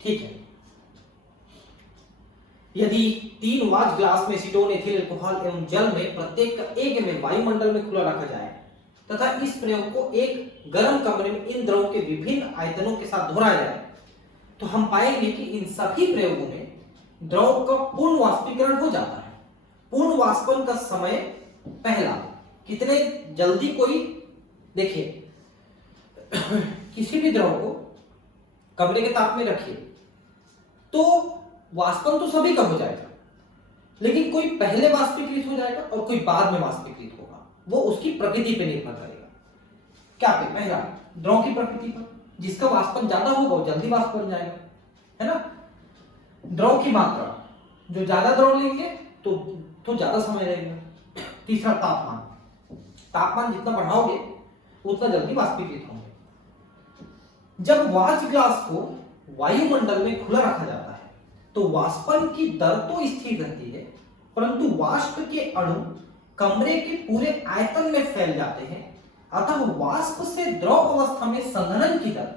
ठीक है, यदि 3 वाच ग्लास में एसीटोन, एथिल अल्कोहल एवं जल में प्रत्येक का 1 ml वायुमंडल में खुला रखा जाए तथा इस प्रयोग को एक गर्म कमरे में इन द्रवों के विभिन्न आयतनों के साथ दोहराया जाए तो हम पाएंगे कि इन सभी प्रयोगों में द्रव का पूर्ण वाष्पीकरण हो जाता है। पूर्ण वाष्पन का समय पहला, कितने जल्दी कोई, देखिए किसी भी द्रव को कमरे के ताप में रखिए तो वाष्पन तो सभी का हो जाएगा, लेकिन कोई पहले वाष्पीकृत हो जाएगा और कोई बाद में वाष्पीकृत होगा। वो उसकी प्रकृति पे निर्भर करेगा। क्या पे? पहला द्रव की प्रकृति पर, जिसका वाष्पन ज्यादा होगा वो जल्दी वाष्प बन जाएगा, है ना। द्रव की मात्रा, जो ज्यादा द्रव लेंगे तो ज्यादा समय लगेगा। तीसरा तापमान, तापमान जितना बढ़ाओगे उतना जल्दी वाष्पीकृत होंगे। जब वाच ग्लास को वायुमंडल में खुला रखा जाता है तो वाष्पन की दर तो स्थिर रहती है, परंतु वाष्प के अणु कमरे के पूरे आयतन में फैल जाते हैं। अतः वाष्प से द्रव अवस्था में संघनन की दर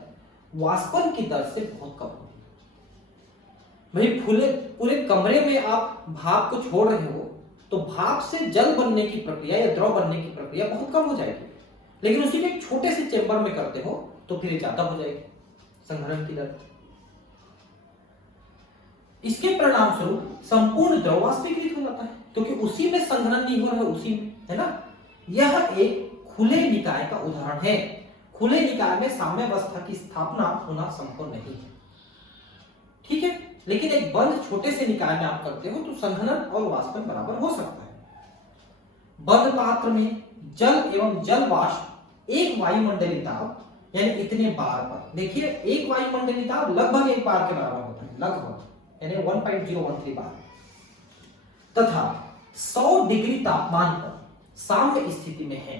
वाष्पन की दर से बहुत कम होगी। भाई पूरे कमरे में आप भाप को छोड़ रहे हो तो भाप से जल बनने की प्रक्रिया या द्रव बनने की प्रक्रिया बहुत कम हो जाएगी, लेकिन उसी में एक छोटे से चेंबर में करते हो तो फिर ज्यादा हो जाएगी संघनन की दर। इसके परिणाम स्वरूप संपूर्ण द्रव वाष्पीकृत हो जाता है, क्योंकि उसी में संघनन नहीं हो रहा है, उसी में, है ना। यह एक खुले निकाय का उदाहरण है। खुले निकाय में साम्यावस्था की स्थापना होना संभव नहीं है, ठीक है, लेकिन एक बंद छोटे से निकाय में आप करते हो तो संघनन और वाष्पन बराबर हो सकता है। बंद पात्र में जल एवं जल वाष्प एक वायुमंडलीय दाब यानी इतने बार पर, देखिए एक वायुमंडलीय दाब लगभग 1 बार के बराबर होता है, लगभग यानी 1.013 बार, तथा 100 डिग्री तापमान पर साम्य स्थिति में है।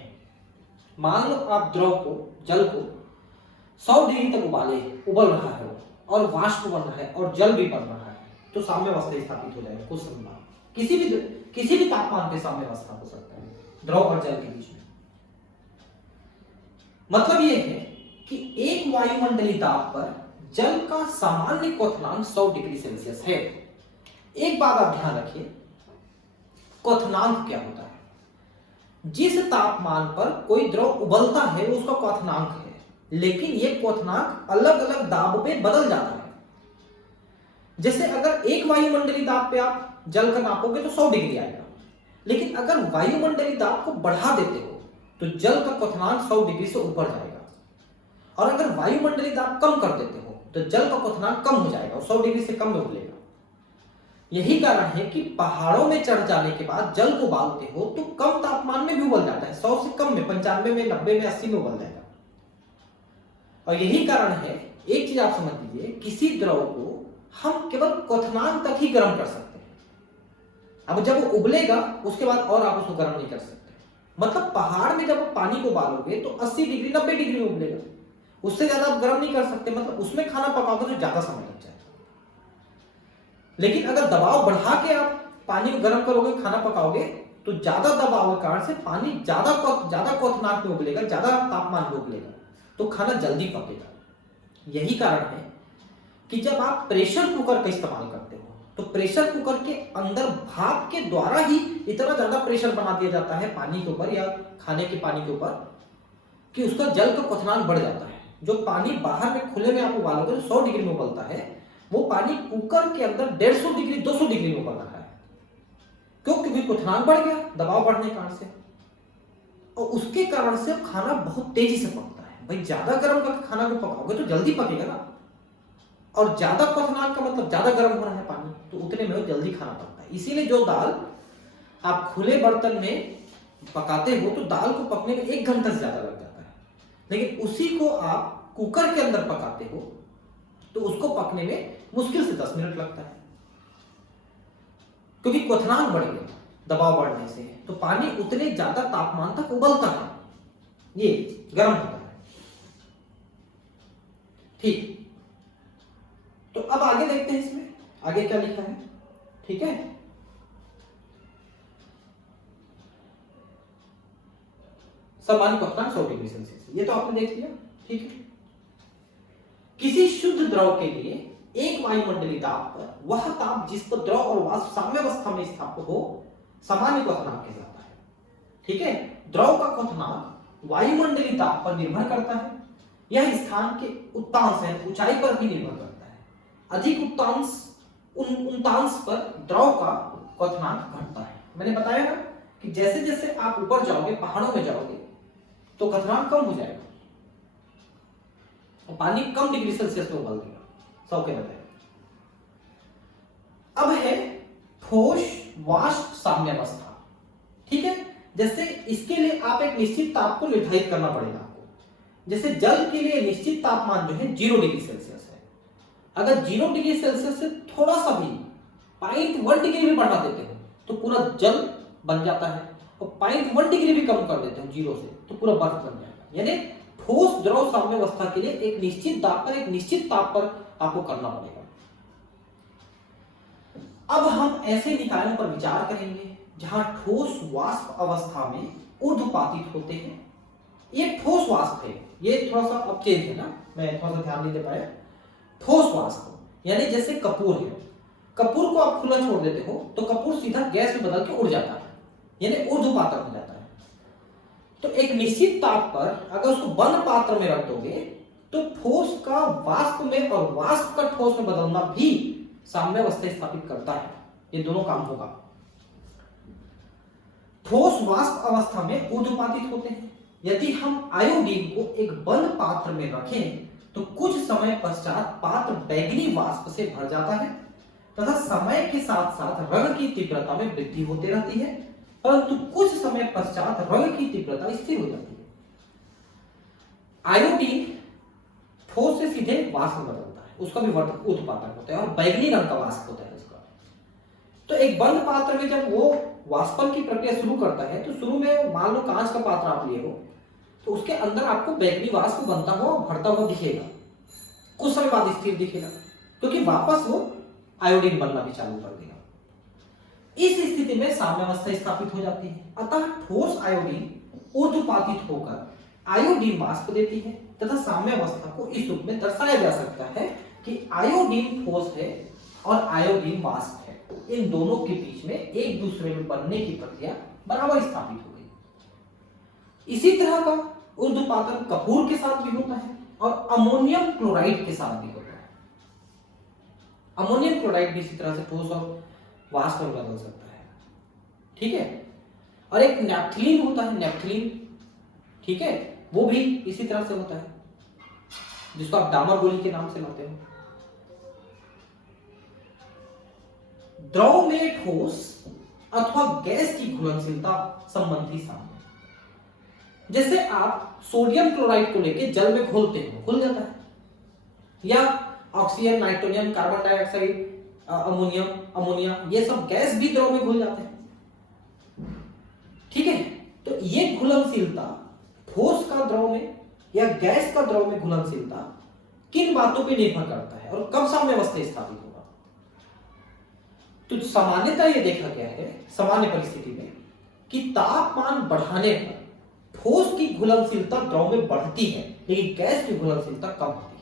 मान लो आप द्रव को, जल को 100 डिग्री तक उबल रहा है और वाष्प बन रहा है और जल भी बन रहा है तो साम्यावस्था स्थापित हो जाएगा कुछ समय बाद। किसी भी तापमान पे साम्यावस्था हो सकता है द्रव और जल के बीच में। मतलब यह है कि एक वायुमंडलीय दाब पर जल का सामान्य क्वथनांक 100 डिग्री सेल्सियस है। एक बात आप ध्यान रखिए, क्वथनांक क्या होता है? जिस तापमान पर कोई द्रव उबलता है वो उसका क्वथनांक है, लेकिन ये क्वथनांक अलग अलग दाब पे बदल जाता है। जैसे अगर एक वायुमंडलीय दाब पे आप जल का नापोगे तो 100 डिग्री आएगा, लेकिन अगर वायुमंडलीय दाब को बढ़ा देते हो तो जल का क्वथनांक 100 डिग्री से ऊपर जाएगा, और अगर वायुमंडलीय दाब कम कर देते हो तो जल का क्वथनांक कम हो जाएगा और 100 डिग्री से कम में उबलेगा। यही कारण है कि पहाड़ों में चढ़ जाने के बाद जल को उबालते हो तो कम तापमान में भी उबल जाता है, 100 से कम में, 95 में, 90 में, 80 में उबल जाएगा। और यही कारण है, एक चीज आप समझ लीजिए, किसी द्रव को हम केवल क्वथनांक तक ही गर्म कर सकते हैं। अब जब वो उबलेगा उसके बाद और आप उसको गर्म नहीं कर सकते। मतलब पहाड़ में जब आप पानी को उबालोगे तो 80 डिग्री 90 डिग्री में उबलेगा, उससे ज्यादा आप गर्म नहीं कर सकते। मतलब उसमें खाना पकाओगे तो ज्यादा समय लग जाएगा। लेकिन अगर दबाव बढ़ा के आप पानी को गर्म करोगे, खाना पकाओगे, तो ज्यादा दबाव के कारण से पानी ज्यादा क्वथनांक में उबलेगा, ज्यादा तापमान में उबलेगा, तो खाना जल्दी पकेगा। यही कारण है कि जब आप प्रेशर कुकर का इस्तेमाल करते हो तो प्रेशर कुकर के अंदर भाप के द्वारा ही इतना ज्यादा प्रेशर बना दिया जाता है पानी के ऊपर या खाने के पानी के ऊपर कि उसका जल का क्वथनांक बढ़ जाता है। जो पानी बाहर में खुले में आप उबालोगे तो 100 डिग्री में उबलता है, वो पानी कुकर के अंदर 150 डिग्री 200 डिग्री में उबल रहा है। क्यों? क्योंकि क्वथनांक बढ़ गया दबाव बढ़ने के कारण से, और उसके कारण से खाना बहुत तेजी से पकता है। भाई ज्यादा गर्म करके खाना को पकाओगे तो जल्दी पकेगा ना, और ज्यादा क्वथनांक का मतलब ज्यादा गर्म हो रहा है पानी, तो उतने में जल्दी खाना पकता है। इसीलिए जो दाल आप खुले बर्तन में पकाते हो तो दाल को पकने में 1 घंटा से ज्यादा लग जाता है, लेकिन उसी को आप कुकर के अंदर पकाते हो तो उसको पकने में मुश्किल से 10 मिनट लगता है, क्योंकि क्वथनांक बढ़ गया दबाव बढ़ने से, तो पानी उतने ज्यादा तापमान तक उबलता है, ये गर्म होता है। ठीक, तो अब आगे देखते हैं इसमें आगे क्या लिखा है। ठीक है, सामान्य क्वथनांक 100 डिग्री सेल्सियस, ये तो आपने देख लिया। ठीक है, किसी शुद्ध द्रव के लिए एक वायुमंडलीय दाब पर वह ताप जिस पर द्रव और वाष्प साम्यावस्था में स्थापित हो सामान्य क्वथनांक कहलाता है। ठीक है, द्रव का क्वथनांक वायुमंडलीय दाब पर निर्भर करता है। यह स्थान के उत्तांश है, ऊंचाई पर भी निर्भर करता है। अधिक उतांश पर द्रव का क्वथनांक घटता है। मैंने बताया ना कि जैसे जैसे आप ऊपर जाओगे, पहाड़ों में जाओगे, तो क्वथनांक कम हो जाएगा और पानी कम डिग्री सेल्सियस में उबल देगा, 100 के बजाय। अब है ठोस वाष्प साम्यावस्था। ठीक है, जैसे इसके लिए आप एक निश्चित ताप को निर्धारित करना पड़ेगा आपको। जैसे जल के लिए निश्चित तापमान जो है 0 डिग्री सेल्सियस है। अगर 0 डिग्री सेल्सियस से थोड़ा सा भी 0.1 डिग्री भी बढ़ा देते हो तो पूरा जल बन जाता है, और 0.1 डिग्री भी कम कर देते हो 0 से तो पूरा बर्फ बन जाएगा। यानी ठोस द्रव साम्यावस्था के लिए एक निश्चित दाब पर, एक निश्चित ताप पर आपको करना पड़ेगा। अब हम ऐसे निकायों पर विचार करेंगे जहां ठोस वाष्प अवस्था में ऊर्ध्वपातित होते हैं। ये ठोस वाष्प है, ये थोड़ा सा अब चेंज है ना, मैं थोड़ा सा ध्यान नहीं दे पाया। ठोस वाष्प यानी जैसे कपूर है, कपूर को आप खुला छोड़ देते हो तो कपूर सीधा गैस में बदल के उड़ जाता है, यानी ऊर्ध्वपातक हो जाता है। तो एक निश्चित ताप पर अगर उसको बंद पात्र में रख दोगे तो ठोस का वाष्प में और वाष्प का ठोस में बदलना भी साम्यावस्था स्थापित करता है। ये दोनों काम होगा। ठोस वाष्प अवस्था में ऊर्ध्वपातित होते हैं। यदि हम आयोडीन को एक बंद पात्र में रखें तो कुछ समय पश्चात पात्र बैंगनी वाष्प से भर जाता है तथा समय के साथ साथ रंग की तीव्रता में वृद्धि होती रहती है, परंतु कुछ समय पश्चात रंग की तीव्रता स्थिर हो जाती है। आयोडीन ठोस से सीधे वाष्प में बदलता है, उसका भी ऊर्ध्वपातक होता है और बैंगनी रंग का वाष्प होता है उसका। तो एक बंद पात्र में जब वो वाष्पन की प्रक्रिया शुरू करता है तो शुरू में मान लो कांच का पात्र आप लिए हो तो उसके अंदर आपको बैंगनी वाष्प बनता हुआ भरता हुआ दिखेगा, कुछ समय बाद स्थिर दिखेगा, क्योंकि वापस वो आयोडीन बनना भी चालू कर देगा। इस स्थिति में साम्यावस्था स्थापित हो जाती है। अतः ठोस आयोडीन ऊर्ध्वपातित होकर आयोडीन वाष्प देती है तथा साम्यावस्था को इस रूप में दर्शाया जा सकता है कि आयोडीन ठोस है और आयोडीन वाष्प है। इन दोनों के बीच में एक दूसरे में बनने की प्रक्रिया बराबर स्थापित हो गई। इसी तरह का ऊर्ध्वपातन कपूर के साथ भी होता है और अमोनियम क्लोराइड के साथ भी होता है। अमोनियम क्लोराइड भी इसी तरह से ठोस और वाष्प में बदल सकता है। ठीक है, और एक नैप्थलीन होता है, नैप्थलीन, ठीक है, वो भी इसी तरह से होता है। जिसको आप डामर गोली के नाम से लाते हो। द्रव में ठोस अथवा गैस की घुलनशीलता संबंधी साम्य। जैसे आप सोडियम क्लोराइड को लेके जल में घोलते हो, घुल जाता है, या oxygen, nitrogen, carbon dioxide, ammonia, ये सब गैस भी द्रव में घुल जाते हैं। ठीक है, तो ये घुलनशीलता ठोस का द्रव में या गैस का द्रव में घुलनशीलता किन बातों पर निर्भर करता है और कब साम्यावस्था स्थापित होगा। तो सामान्यतः ये देखा गया है सामान्य परिस्थिति में कि तापमान बढ़ाने पर ठोस की घुलनशीलता द्रव में बढ़ती है, लेकिन गैस की घुलनशीलता कम होती है।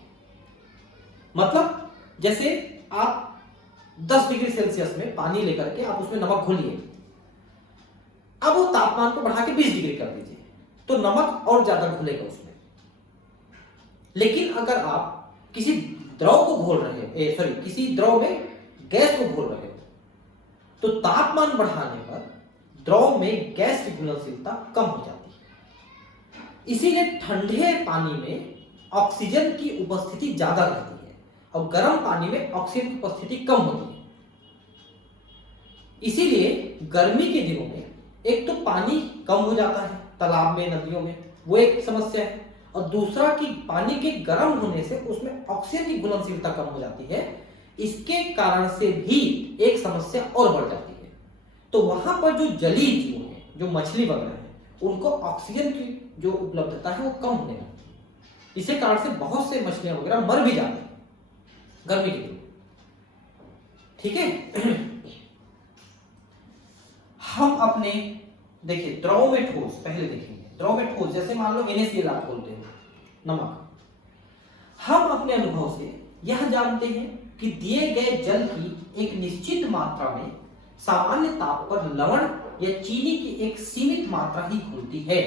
मतलब जैसे आप 10 डिग्री सेल्सियस में पानी लेकर के आप उसमें नमक घोलिए, अब वो तापमान को बढ़ा के 20 डिग्री कर दीजिए, तो नमक और ज्यादा घुलेगा उसमें। लेकिन अगर आप किसी द्रव को घोल रहे हो, किसी द्रव में गैस को घोल रहे हो, तो तापमान बढ़ाने पर द्रव में गैस की घुलनशीलता कम हो जाती है। इसीलिए ठंडे पानी में ऑक्सीजन की उपस्थिति ज्यादा रहती है और गर्म पानी में ऑक्सीजन की उपस्थिति कम होती है। इसीलिए गर्मी के दिनों में एक तो पानी कम हो जाता है तालाब में, नदियों में, वो एक समस्या है, और दूसरा कि पानी के गर्म होने से उसमें ऑक्सीजन की घुलनशीलता कम हो जाती है। इसके कारण से भी एक समस्या और बढ़ जाती है। तो वहां पर जो जलीय जीव हैं, जो मछली वगैरह है, उनको ऑक्सीजन की जो उपलब्धता है वो कम होने लगती है। इसी कारण से बहुत से मछलियां वगैरह मर भी जाते हैं गर्मी के दिन। ठीक है, हम अपने देखिए द्रव में ठोस पहले देखेंगे। द्रव में ठोस जैसे मान लो NaCl आप बोलते हो, नमक। हम अपने अनुभव से यह जानते हैं कि दिए गए जल की एक निश्चित मात्रा में सामान्य ताप पर लवण या चीनी की एक सीमित मात्रा ही घुलती है।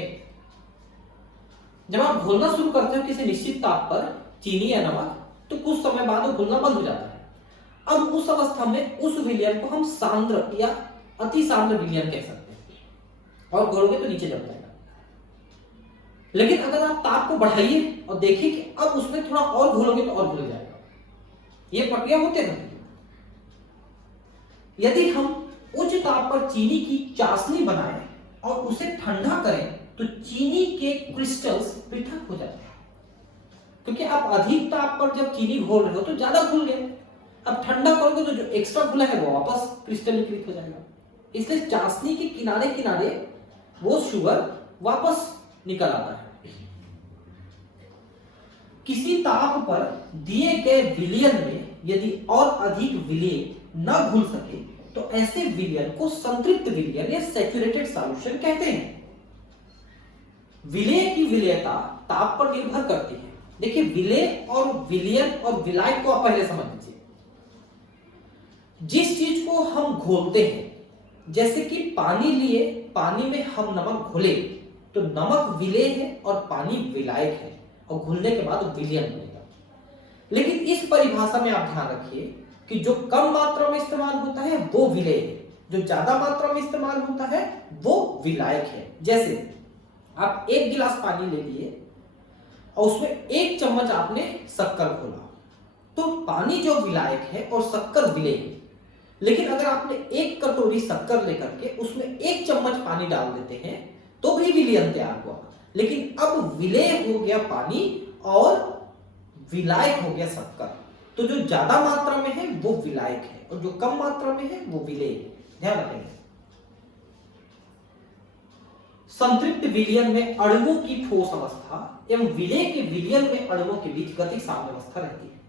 जब आप घोलना शुरू करते हो किसी निश्चित ताप पर चीनी या नमक, तो कुछ समय बाद वो घुलना बंद हो जाता है। अब उस अवस्था में उस विलयन को हम सांद्र या अति सांद्र विलयन कह सकते हैं, और घोलोगे तो नीचे जम जाएगा। लेकिन अगर आप ताप को बढ़ाइए और देखिए कि अब उसमें थोड़ा और घोलोगे तो और घुल जाएगा। ये प्रक्रिया होते रहती है। यदि हम उच्च ताप पर चीनी की चाशनी बनाएं और उसे ठंडा करें तो चीनी के क्रिस्टल्स पृथक हो जाते हैं, क्योंकि आप अधिक ताप पर जब चीनी घोल रहे हो तो ज्यादा घुल गए। अब ठंडा करोगे तो जो एक्स्ट्रा घुला है वो वापस क्रिस्टलीकृत हो जाएगा। इसलिए चाशनी के किनारे किनारे वो शुगर वापस निकल आता है। किसी ताप पर दिए गए विलयन में यदि और अधिक विलय न घुल सके तो ऐसे विलयन को संतृप्त विलयन या सैचुरेटेड सॉल्यूशन कहते हैं। विलय की विलयता ताप पर निर्भर करती है। देखिए विलय और विलयन और विलायक को आप पहले समझ लीजिए। जिस चीज को हम घोलते हैं, जैसे कि पानी लिए, पानी में हम नमक घोले तो नमक विलय है और पानी विलायक है, और घुलने के बाद विलयन बनेगा। लेकिन इस परिभाषा में आप ध्यान रखिए कि जो कम मात्रा में इस्तेमाल होता है वो विलय है, जो ज्यादा मात्रा में इस्तेमाल होता है वो विलायक है। जैसे आप 1 गिलास पानी ले लिए और उसमें 1 चम्मच आपने शक्कर घोला, तो पानी जो विलायक है और शक्कर विलय है। लेकिन अगर आपने 1 कटोरी शक्कर लेकर के उसमें 1 चम्मच पानी डाल देते हैं तो भी विलयन तैयार हुआ, लेकिन अब विलय हो गया पानी और विलायक हो गया शक्कर। तो जो ज्यादा मात्रा में है वो विलायक है और जो कम मात्रा में है वो विलय है। ध्यान रखेंगे। संतृप्त विलयन में अणुओं की ठोस अवस्था एवं विलय के विलयन में अणुओं के बीच गतिक साम्यावस्था रहती है।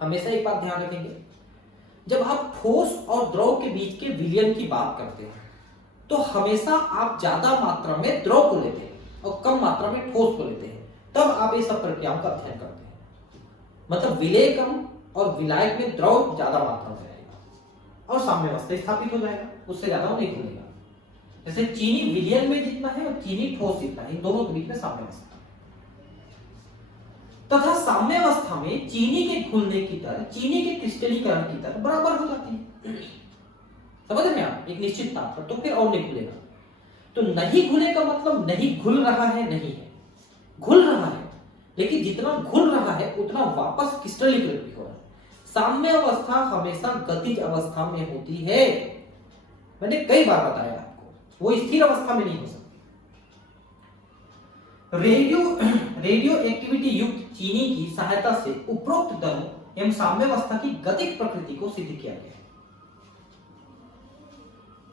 हमेशा एक बात ध्यान रखेंगे, जब आप ठोस और द्रव के बीच के विलयन की बात करते हैं तो हमेशा आप ज्यादा मात्रा में द्रव को लेते हैं और कम मात्रा में ठोस को लेते हैं, तब आप ये सब प्रक्रियाओं का अध्ययन करते हैं। मतलब विलय कम और विलायक में द्रव ज्यादा मात्रा में रहेगा और साम्यावस्था स्थापित हो जाएगा, उससे ज्यादा वो नहीं घुलेगा। जैसे चीनी विलयन में जितना है और चीनी ठोस जितना है, इन दोनों के बीच में साम्यावस्था। तथा साम्यावस्था में चीनी के घुलने की दर चीनी के क्रिस्टलीकरण की दर बराबर हो जाती है। समझ रहे हैं आप? एक निश्चित ताप पर, तो फिर और नहीं घुलेगा। तो नहीं घुलेगा मतलब नहीं घुल रहा है, नहीं है, घुल रहा है, लेकिन जितना घुल रहा है उतना वापस क्रिस्टलीकृत भी हो रहा है। साम्य अवस्था हमेशा गतिज अवस्था में होती है, मैंने कई बार बताया आपको, वो स्थिर अवस्था में नहीं हो सकती। रेडियो एक्टिविटी युक्त चीनी की सहायता से उपरोक्त दरों एवं साम्यावस्था की गतिक प्रकृति को सिद्ध किया गया है।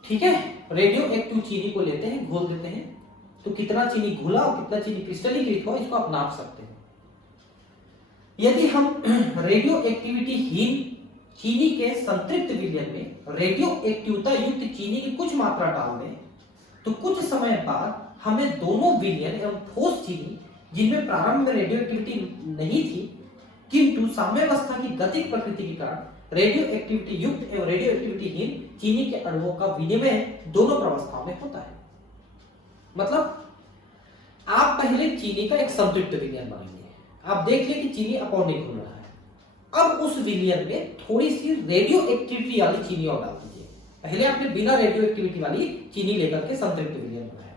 ठीक है, रेडियो एक्टिव चीनी को लेते हैं, घोल देते हैं, तो कितना चीनी घुला और कितना चीनी क्रिस्टलीकृत हुआ इसको आप नाप सकते हैं। यदि हम रेडियो एक्टिविटी हीन चीनी के संतृप्त विलयन में रेडियो एक्टिवता युक्त चीनी की कुछ मात्रा डाल दें तो कुछ समय बाद हमें दोनों विलयन एवं ठोस चीनी जिनमें प्रारंभ में रेडियो एक्टिविटी नहीं थी किंतु साम्यावस्था की गतिक प्रकृति के कारण रेडियो एक्टिविटी युक्त एवं रेडियो एक्टिविटी हीन चीनी के अणुओं का विनिमय दोनों प्रावस्थाओं में होता है। मतलब आप पहले चीनी का एक संतृप्त विलयन बनाएंगे, आप देख लें कि चीनी अपॉर्निक घुल रहा है, अब उस विलयन में थोड़ी सी रेडियो एक्टिविटी वाली चीनी और डाल दीजिए। पहले आपने बिना रेडियो एक्टिविटी वाली चीनी लेकर के संतृप्त विलयन बनाया,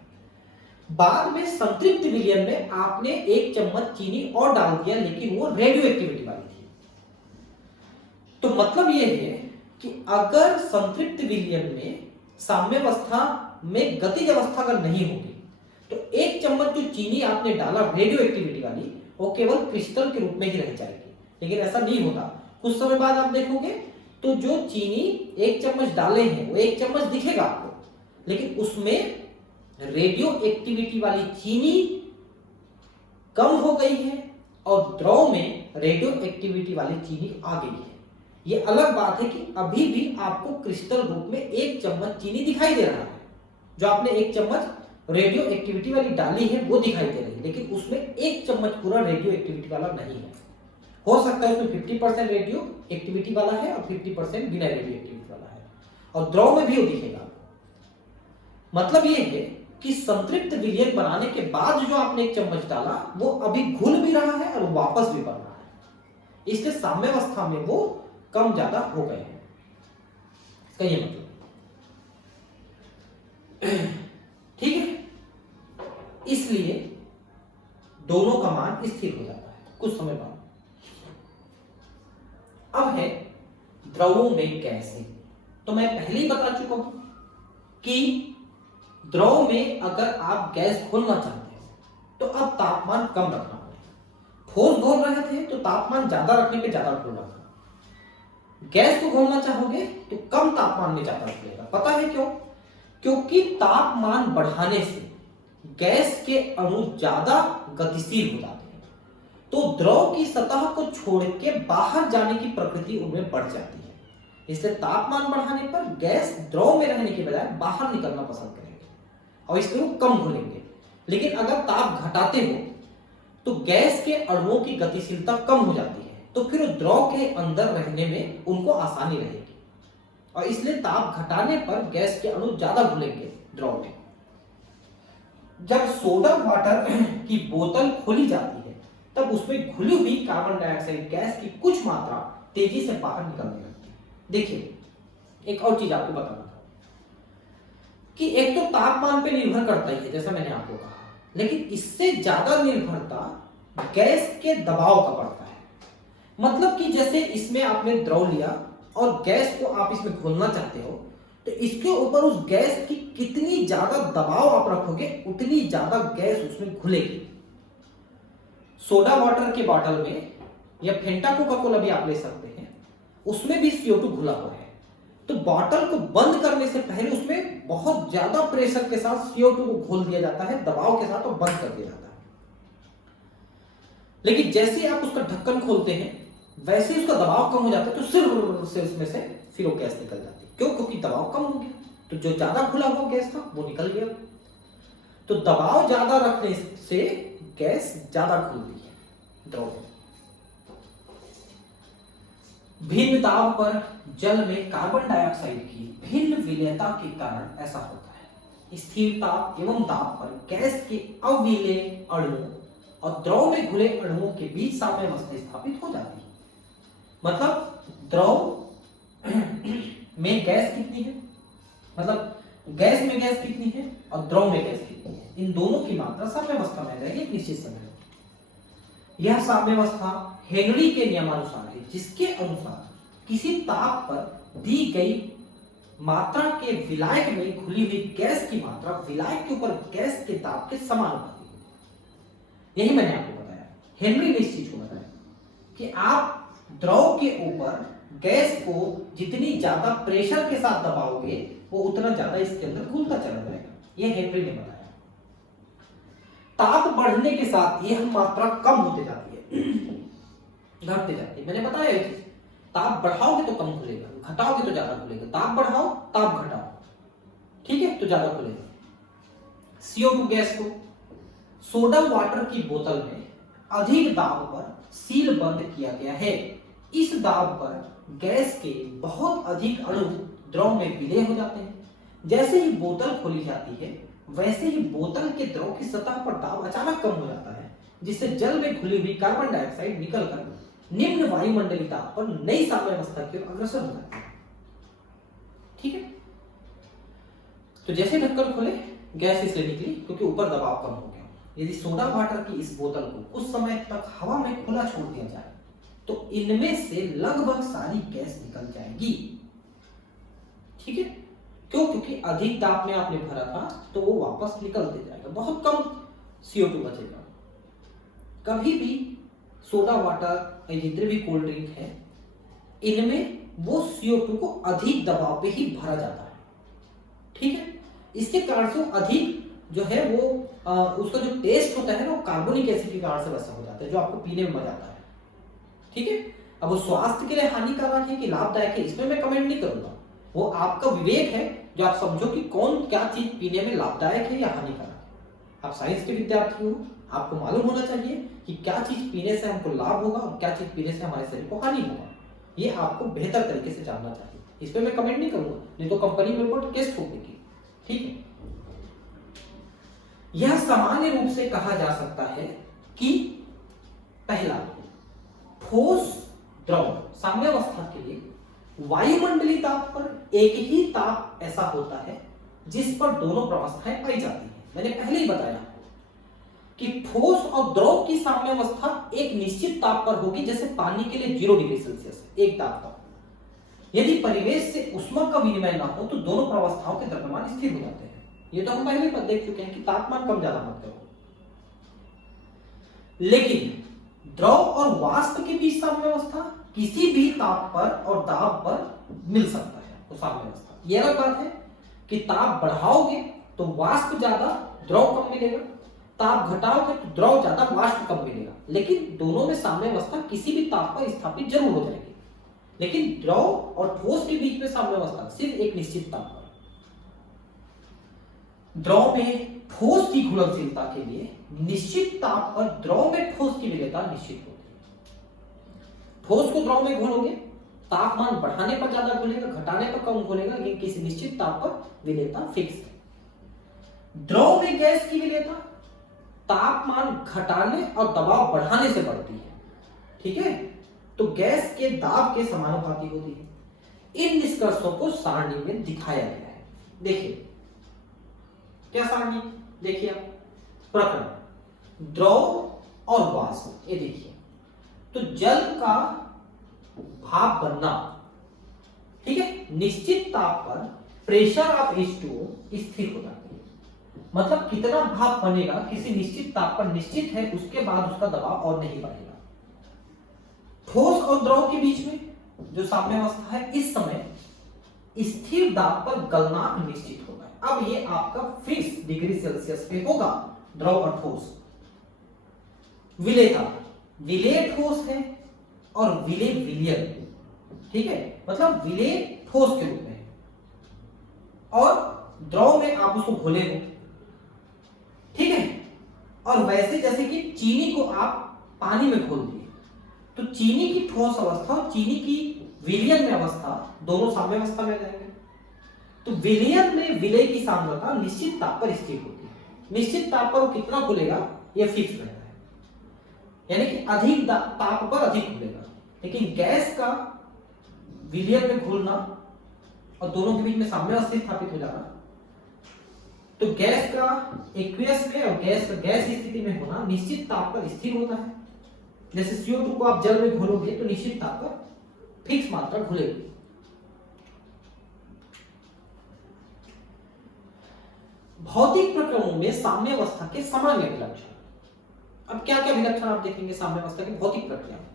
बाद में संतृप्त विलयन में आपने 1 चम्मच चीनी और डाल दिया लेकिन वो रेडियो एक्टिविटी वाली थी। तो मतलब ये है कि अगर संतृप्त विलयन में साम्यावस्था में गतिज अवस्था अगर नहीं होगी तो 1 चम्मच जो चीनी आपने डाला रेडियो एक्टिविटी वाली वो केवल क्रिस्टल के रूप में ही रह जाएगी, लेकिन ऐसा नहीं होता। कुछ समय बाद आप देखोगे तो जो चीनी 1 चम्मच डाले हैं वो 1 चम्मच दिखेगा आपको, लेकिन उसमें रेडियो एक्टिविटी वाली चीनी कम हो गई है और द्रव में रेडियो एक्टिविटी वाली चीनी आ गई है। यह अलग बात है कि अभी भी आपको क्रिस्टल रूप में 1 चम्मच चीनी दिखाई दे रहा है, जो आपने 1 चम्मच रेडियो एक्टिविटी वाली डाली है वो दिखाई दे रही है, लेकिन उसमें 1 चम्मच पूरा रेडियो एक्टिविटी वाला नहीं है। हो सकता है उसमें 50% रेडियो एक्टिविटी वाला है और 50% बिना रेडियो एक्टिविटी वाला है, और द्रव में भी वो दिखेगा। मतलब ये है कि संतृप्त विलयन बनाने के बाद जो आपने 1 चम्मच डाला वो अभी घुल भी रहा है और वापस भी बन रहा है, इसलिए साम्यावस्था में वो कम ज्यादा हो गए हैं, इसका ये मतलब। ठीक है, इसलिए दोनों का मान स्थिर हो जाता है कुछ समय बाद। अब है द्रवों में गैसें। तो मैं पहले ही बता चुका हूं कि द्रव में अगर आप गैस खोलना चाहते हो तो अब तापमान कम रखना पड़ेगा। ठोस घोल रहे थे तो तापमान ज्यादा रखने पे ज्यादा घोलना था, गैस को घोलना चाहोगे तो कम तापमान में ज्यादा रखिएगा। पता है क्यों? क्योंकि तापमान बढ़ाने से गैस के अणु ज्यादा गतिशील हो जाते हैं, तो द्रव की सतह को छोड़ के बाहर जाने की प्रकृति उनमें बढ़ जाती है। इसलिए तापमान बढ़ाने पर गैस द्रव में रहने के बजाय बाहर निकलना पसंद करेंगे और इसलिए वो कम घुलेंगे। लेकिन अगर ताप घटाते हो तो गैस के अणुओं की गतिशीलता कम हो जाती है, तो फिर द्रव के अंदर रहने में उनको आसानी रहेगी, और इसलिए ताप घटाने पर गैस के अणु ज्यादा घुलेंगे द्रव में। जब सोडा वाटर की बोतल खोली जाती है तब उसमें घुली हुई कार्बन डाइऑक्साइड गैस की कुछ मात्रा तेजी से बाहर निकलने लगती है। देखिए, एक और चीज आपको बताना था कि एक तो तापमान पे निर्भर करता ही है जैसा मैंने आपको कहा, लेकिन इससे ज्यादा निर्भरता गैस के दबाव का पड़ता है। मतलब कि जैसे इसमें आपने द्रव लिया और गैस को आप इसमें घोलना चाहते हो, तो इसके ऊपर उस गैस की कितनी ज्यादा दबाव आप रखोगे उतनी ज्यादा गैस उसमें घुलेगी। सोडा वाटर के बॉटल में या फेंटा कोका कोला भी आप ले सकते हैं, उसमें भी CO2 घुला हुआ है, तो बॉटल को बंद करने से पहले उसमें बहुत ज्यादा प्रेशर के साथ CO2 को घोल दिया जाता है, दबाव के साथ, और बंद कर दिया जाता है। लेकिन जैसे ही आप उसका ढक्कन खोलते हैं वैसे ही उसका दबाव कम हो जाता है, तो सिर्फ से उसमें से फिर वो गैस निकल जाती है। क्यों? क्योंकि दबाव कम हो गया, तो जो ज्यादा खुला हुआ गैस था वो निकल गया। तो दबाव ज्यादा रखने से गैस ज्यादा खुलती है द्रव में। भिन्न दाब पर जल में कार्बन डाइऑक्साइड की भिन्न विलेयता के कारण ऐसा होता है। स्थिर ताप एवं दाब पर गैस के अविलेय अणुओं और द्रव में घुले अणुओं के बीच साम्यावस्था स्थापित हो जाती है। मतलब द्रव में गैस कितनी है, मतलब गैस में गैस कितनी है और द्रव में गैस कितनी है, इन दोनों की मात्रा साम्यावस्था में रहेगी एक निश्चित समय। यह साम्यावस्था हेनरी के नियमानुसार है, जिसके अनुसार किसी ताप पर दी गई मात्रा के विलायक में घुली हुई गैस की मात्रा विलायक के ऊपर गैस के ताप के समानुपाती है। यही मैंने आपको बताया, हेनरी ने इस चीज को बताया कि आप द्रव के ऊपर गैस को जितनी ज्यादा प्रेशर के साथ दबाओगे वो उतना ज्यादा इसके अंदर घुलता चला जाएगा। यह हेनरी ने बताया। ताप बढ़ने के साथ यह मात्रा कम होते जाती है, घटते जाती है। मैंने बताया ये चीज, ताप बढ़ाओगे तो कम खुलेगा, घटाओगे तो ज्यादा खुलेगा। ताप बढ़ाओ, ताप घटाओ, ठीक है, तो ज्यादा खुलेगा। CO2 गैस को सोडा वाटर की बोतल में अधिक दाब पर सील बंद किया गया है। इस दाब पर गैस के बहुत अधिक अणु द्रव में विलय हो जाते हैं। जैसे ही बोतल खोली जाती है वैसे ही बोतल के द्रव की सतह पर दाब अचानक कम हो जाता है, जिससे जल में घुली हुई कार्बन डाइऑक्साइड निकलकर निम्न वायुमंडलीय ताप पर नई साम्यावस्था की ओर अग्रसर हो जाती है। ठीक है, तो जैसे ढक्कन खोले गैस इसलिए निकली क्योंकि ऊपर दबाव कम हो गया। यदि सोडा वाटर की इस बोतल को कुछ समय तक हवा में खुला छोड़ दिया जाए तो इनमें से लगभग सारी गैस निकल जाएगी। ठीक है, क्यों? क्योंकि अधिक दाब में आपने भरा था तो वो वापस निकलते जाएगा, बहुत कम CO2 बचेगा। कभी भी सोडा वाटर या जितने भी कोल्ड ड्रिंक है इनमें वो CO2 को अधिक दबाव पे ही भरा जाता है। ठीक है, इसके कारण से अधिक जो है वो उसका जो टेस्ट होता है ना वो कार्बोनिक एसिड के कारण से वैसा हो जाता है जो आपको पीने में मजा आता है। ठीक है, अब वो स्वास्थ्य के लिए हानिकारक है कि लाभदायक है इसमें मैं कमेंट नहीं करूंगा, वो आपका विवेक है जो आप समझो कि कौन क्या चीज पीने में लाभदायक है या हानिकारक है। आप साइंस के विद्यार्थी हो, आपको मालूम होना चाहिए कि क्या चीज पीने से हमको लाभ होगा और क्या चीज पीने से हमारे शरीर को हानि होगा। ये आपको बेहतर तरीके से जानना चाहिए, इस पे मैं कमेंट नहीं करूंगा, नहीं तो कंपनी मेरे को केस ठोक देगी। ठीक है, यह सामान्य रूप से कहा जा सकता है कि पहला, ठोस द्रव साम्यावस्था के लिए वायुमंडलीय ताप पर एक ही ताप ऐसा होता है जिस पर दोनों प्रावस्थाएं पाई जाती हैं। मैंने पहले ही बताया कि ठोस और द्रव की साम्यावस्था एक निश्चित ताप पर होगी, जैसे पानी के लिए 0 डिग्री सेल्सियस एक ताप पर। यदि परिवेश से उष्मा का विनिमय ना हो तो दोनों प्रावस्थाओं के द्रव्यमान स्थिर हो जाते हैं। ये तो हम पहले ही देख चुके हैं कि तापमान कम ज्यादा मत करो। लेकिन द्रव और वाष्प के बीच साम्यावस्था किसी भी ताप पर और दाब पर मिल सकता है, तो साम्यावस्था। यह अलग बात है कि ताप बढ़ाओगे तो वाष्प ज्यादा द्रव कम मिलेगा, ताप घटाओगे तो द्रव ज्यादा वाष्प कम मिलेगा, लेकिन दोनों में साम्यावस्था किसी भी ताप पर स्थापित जरूर हो जाएगी। लेकिन द्रव और ठोस के बीच में साम्यावस्था सिर्फ एक निश्चित ताप पर। द्रव में ठोस की घुलनशीलता के लिए निश्चित ताप पर द्रव में ठोस की विलेयता निश्चित होती है। ठोस को द्रव में घोलोगे, तापमान बढ़ाने पर ज्यादा घुलेगा, घटाने पर कम घुलेगा, लेकिन किसी निश्चित ताप पर विलेयता फिक्स है। द्रव में गैस की विलेयता तापमान घटाने और दबाव बढ़ाने से बढ़ती है। ठीक है, तो गैस के दाब के समानुपाती होती है। इन निष्कर्षों को सारणी में दिखाया गया है। देखिए क्या सारणी, देखिए आप, प्रकरण द्रव और वाष्प, ये देखिए, तो जल का भाप बनना, ठीक है, निश्चित ताप पर प्रेशर ऑफ H2O स्थिर हो जाती है। मतलब कितना भाप बनेगा किसी निश्चित ताप पर निश्चित है, उसके बाद उसका दबाव और नहीं बढ़ेगा। ठोस और द्रव के बीच में जो साम्यावस्था है इस समय स्थिर दाब पर गलनांक निश्चित होगा। अब ये आपका फिक्स डिग्री सेल्सियस पे होगा द्रव और ठोस। विलेयता, विलेय ठोस है और विलेय विलयन, ठीक है, मतलब विलेय ठोस के रूप में है और द्रव में आप उसको घोले हो, ठीक है। और वैसे जैसे कि चीनी को आप पानी में घोल दिए तो चीनी की ठोस अवस्था और चीनी की विलयन में अवस्था दोनों साम्यावस्था में जाएंगे। तो विलयन में विलेय की सांद्रता निश्चित ताप पर स्थिर होती है। निश्चित ताप पर वो कितना खुलेगा यह फिक्स रहता है, यानी कि अधिक ताप पर अधिक खुलेगा। लेकिन गैस का विलयन में घुलना और दोनों के बीच में साम्यावस्था स्थापित हो जाना, तो गैस का एक्वियस में और गैस स्थिति में होना निश्चित ताप पर स्थिर होता है, जैसे CO2 को आप जल में घोलोगे तो निश्चित ताप पर फिक्स मात्रा घुलेगी। भौतिक प्रक्रमों में साम्यावस्था के सामान्य विलक्षण। अब क्या क्या विलक्षण आप देखेंगे साम्यावस्था की भौतिक प्रक्रिया में।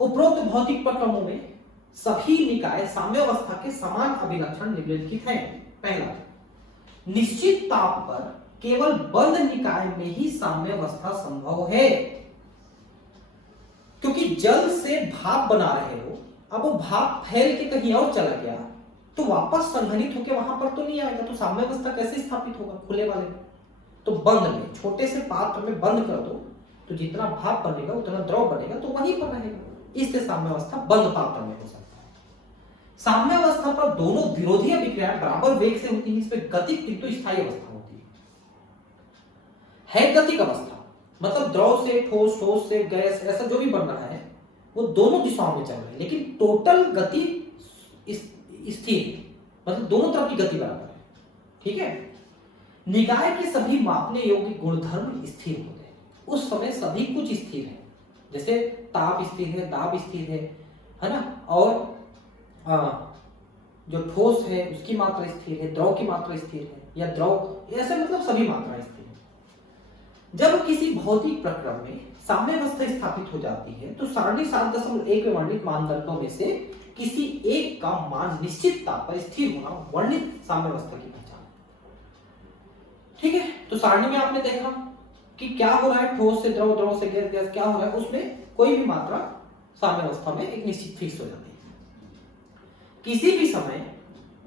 उपरोक्त भौतिक प्रक्रमों में सभी निकाय साम्यावस्था के समान अभिलक्षण निम्नलिखित हैं। पहला, निश्चित ताप पर केवल बंद निकाय में ही साम्यावस्था संभव है, क्योंकि जल से भाप बना रहे हो, अब वो भाप फैल के कहीं और चला गया तो वापस संघनित होकर वहां पर तो नहीं आएगा, तो साम्यावस्था कैसे स्थापित होगा खुले वाले में। तो बंद में, छोटे से पात्र में बंद कर दो तो जितना भाप बनेगा उतना द्रव बनेगा, तो वहीं पर रहेगा। इससे साम्यावस्था बंद पात्र में हो सकता है। साम्यावस्था पर दोनों विरोधी अभिक्रियाएं बराबर वेग से होती है, इसमें गतिक किंतु स्थायी अवस्था होती है गतिक अवस्था, मतलब द्रव से ठोस, ठोस से गैस, ऐसा जो भी बन रहा है वो दोनों दिशाओं में चल रहा है, लेकिन टोटल गति स्थिर है, मतलब दोनों तरफ की गति बराबर है। ठीक है। निकाय के सभी मापने योग्य गुणधर्म स्थिर होते हैं, उस समय सभी कुछ स्थिर है, जैसे ताप स्थिर है, दाब स्थिर है ना, और जो ठोस है उसकी मात्रा स्थिर है, द्रव की मात्रा स्थिर है, या द्रव, ऐसे मतलब सभी मात्रा स्थिर है। जब किसी भौतिक प्रक्रम में साम्यावस्था स्थापित हो जाती है तो सारणी 7.1 में वर्णित मानदंडों में से किसी एक का मान निश्चित ताप पर स्थिर होना वर्णित साम्यावस्था की पहचान। ठीक है। तो सारणी में आपने देखा कि क्या हो रहा है, ठोस से द्रव, द्रव से गैस, गैस क्या हो रहा है, उसमें कोई भी मात्रा साम्यावस्था में एक निश्चित फिक्स हो जाती है। किसी भी समय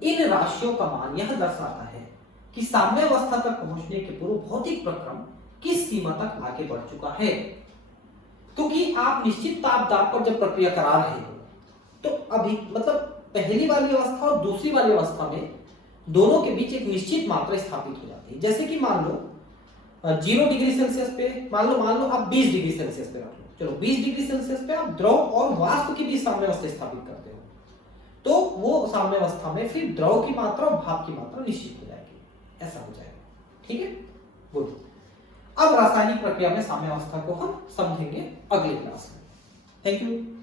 इन राशियों का मान यह दर्शाता है कि साम्यावस्था तक पहुंचने के पूर्व भौतिक प्रक्रम किस सीमा तक आगे बढ़ चुका है। क्योंकि आप निश्चित ताप दाब पर जब प्रक्रिया करा रहे हो तो अभी मतलब पहली वाली अवस्था और दूसरी वाली अवस्था में दोनों के बीच एक निश्चित मात्रा स्थापित हो जाती है। जैसे कि मान लो 0 डिग्री सेल्सियस पे, मान लो आप 20 डिग्री सेल्सियस पे रख लो, चलो 20 डिग्री सेल्सियस पे आप द्रव और वाष्प के बीच साम्यावस्था स्थापित करते हो, तो वो साम्यावस्था में फिर द्रव की मात्रा और भाप की मात्रा निश्चित हो जाएगी, ऐसा हो जाएगा। ठीक है, गुड। अब रासायनिक प्रक्रिया में साम्यावस्था को हम समझेंगे अगले क्लास में। Thank you.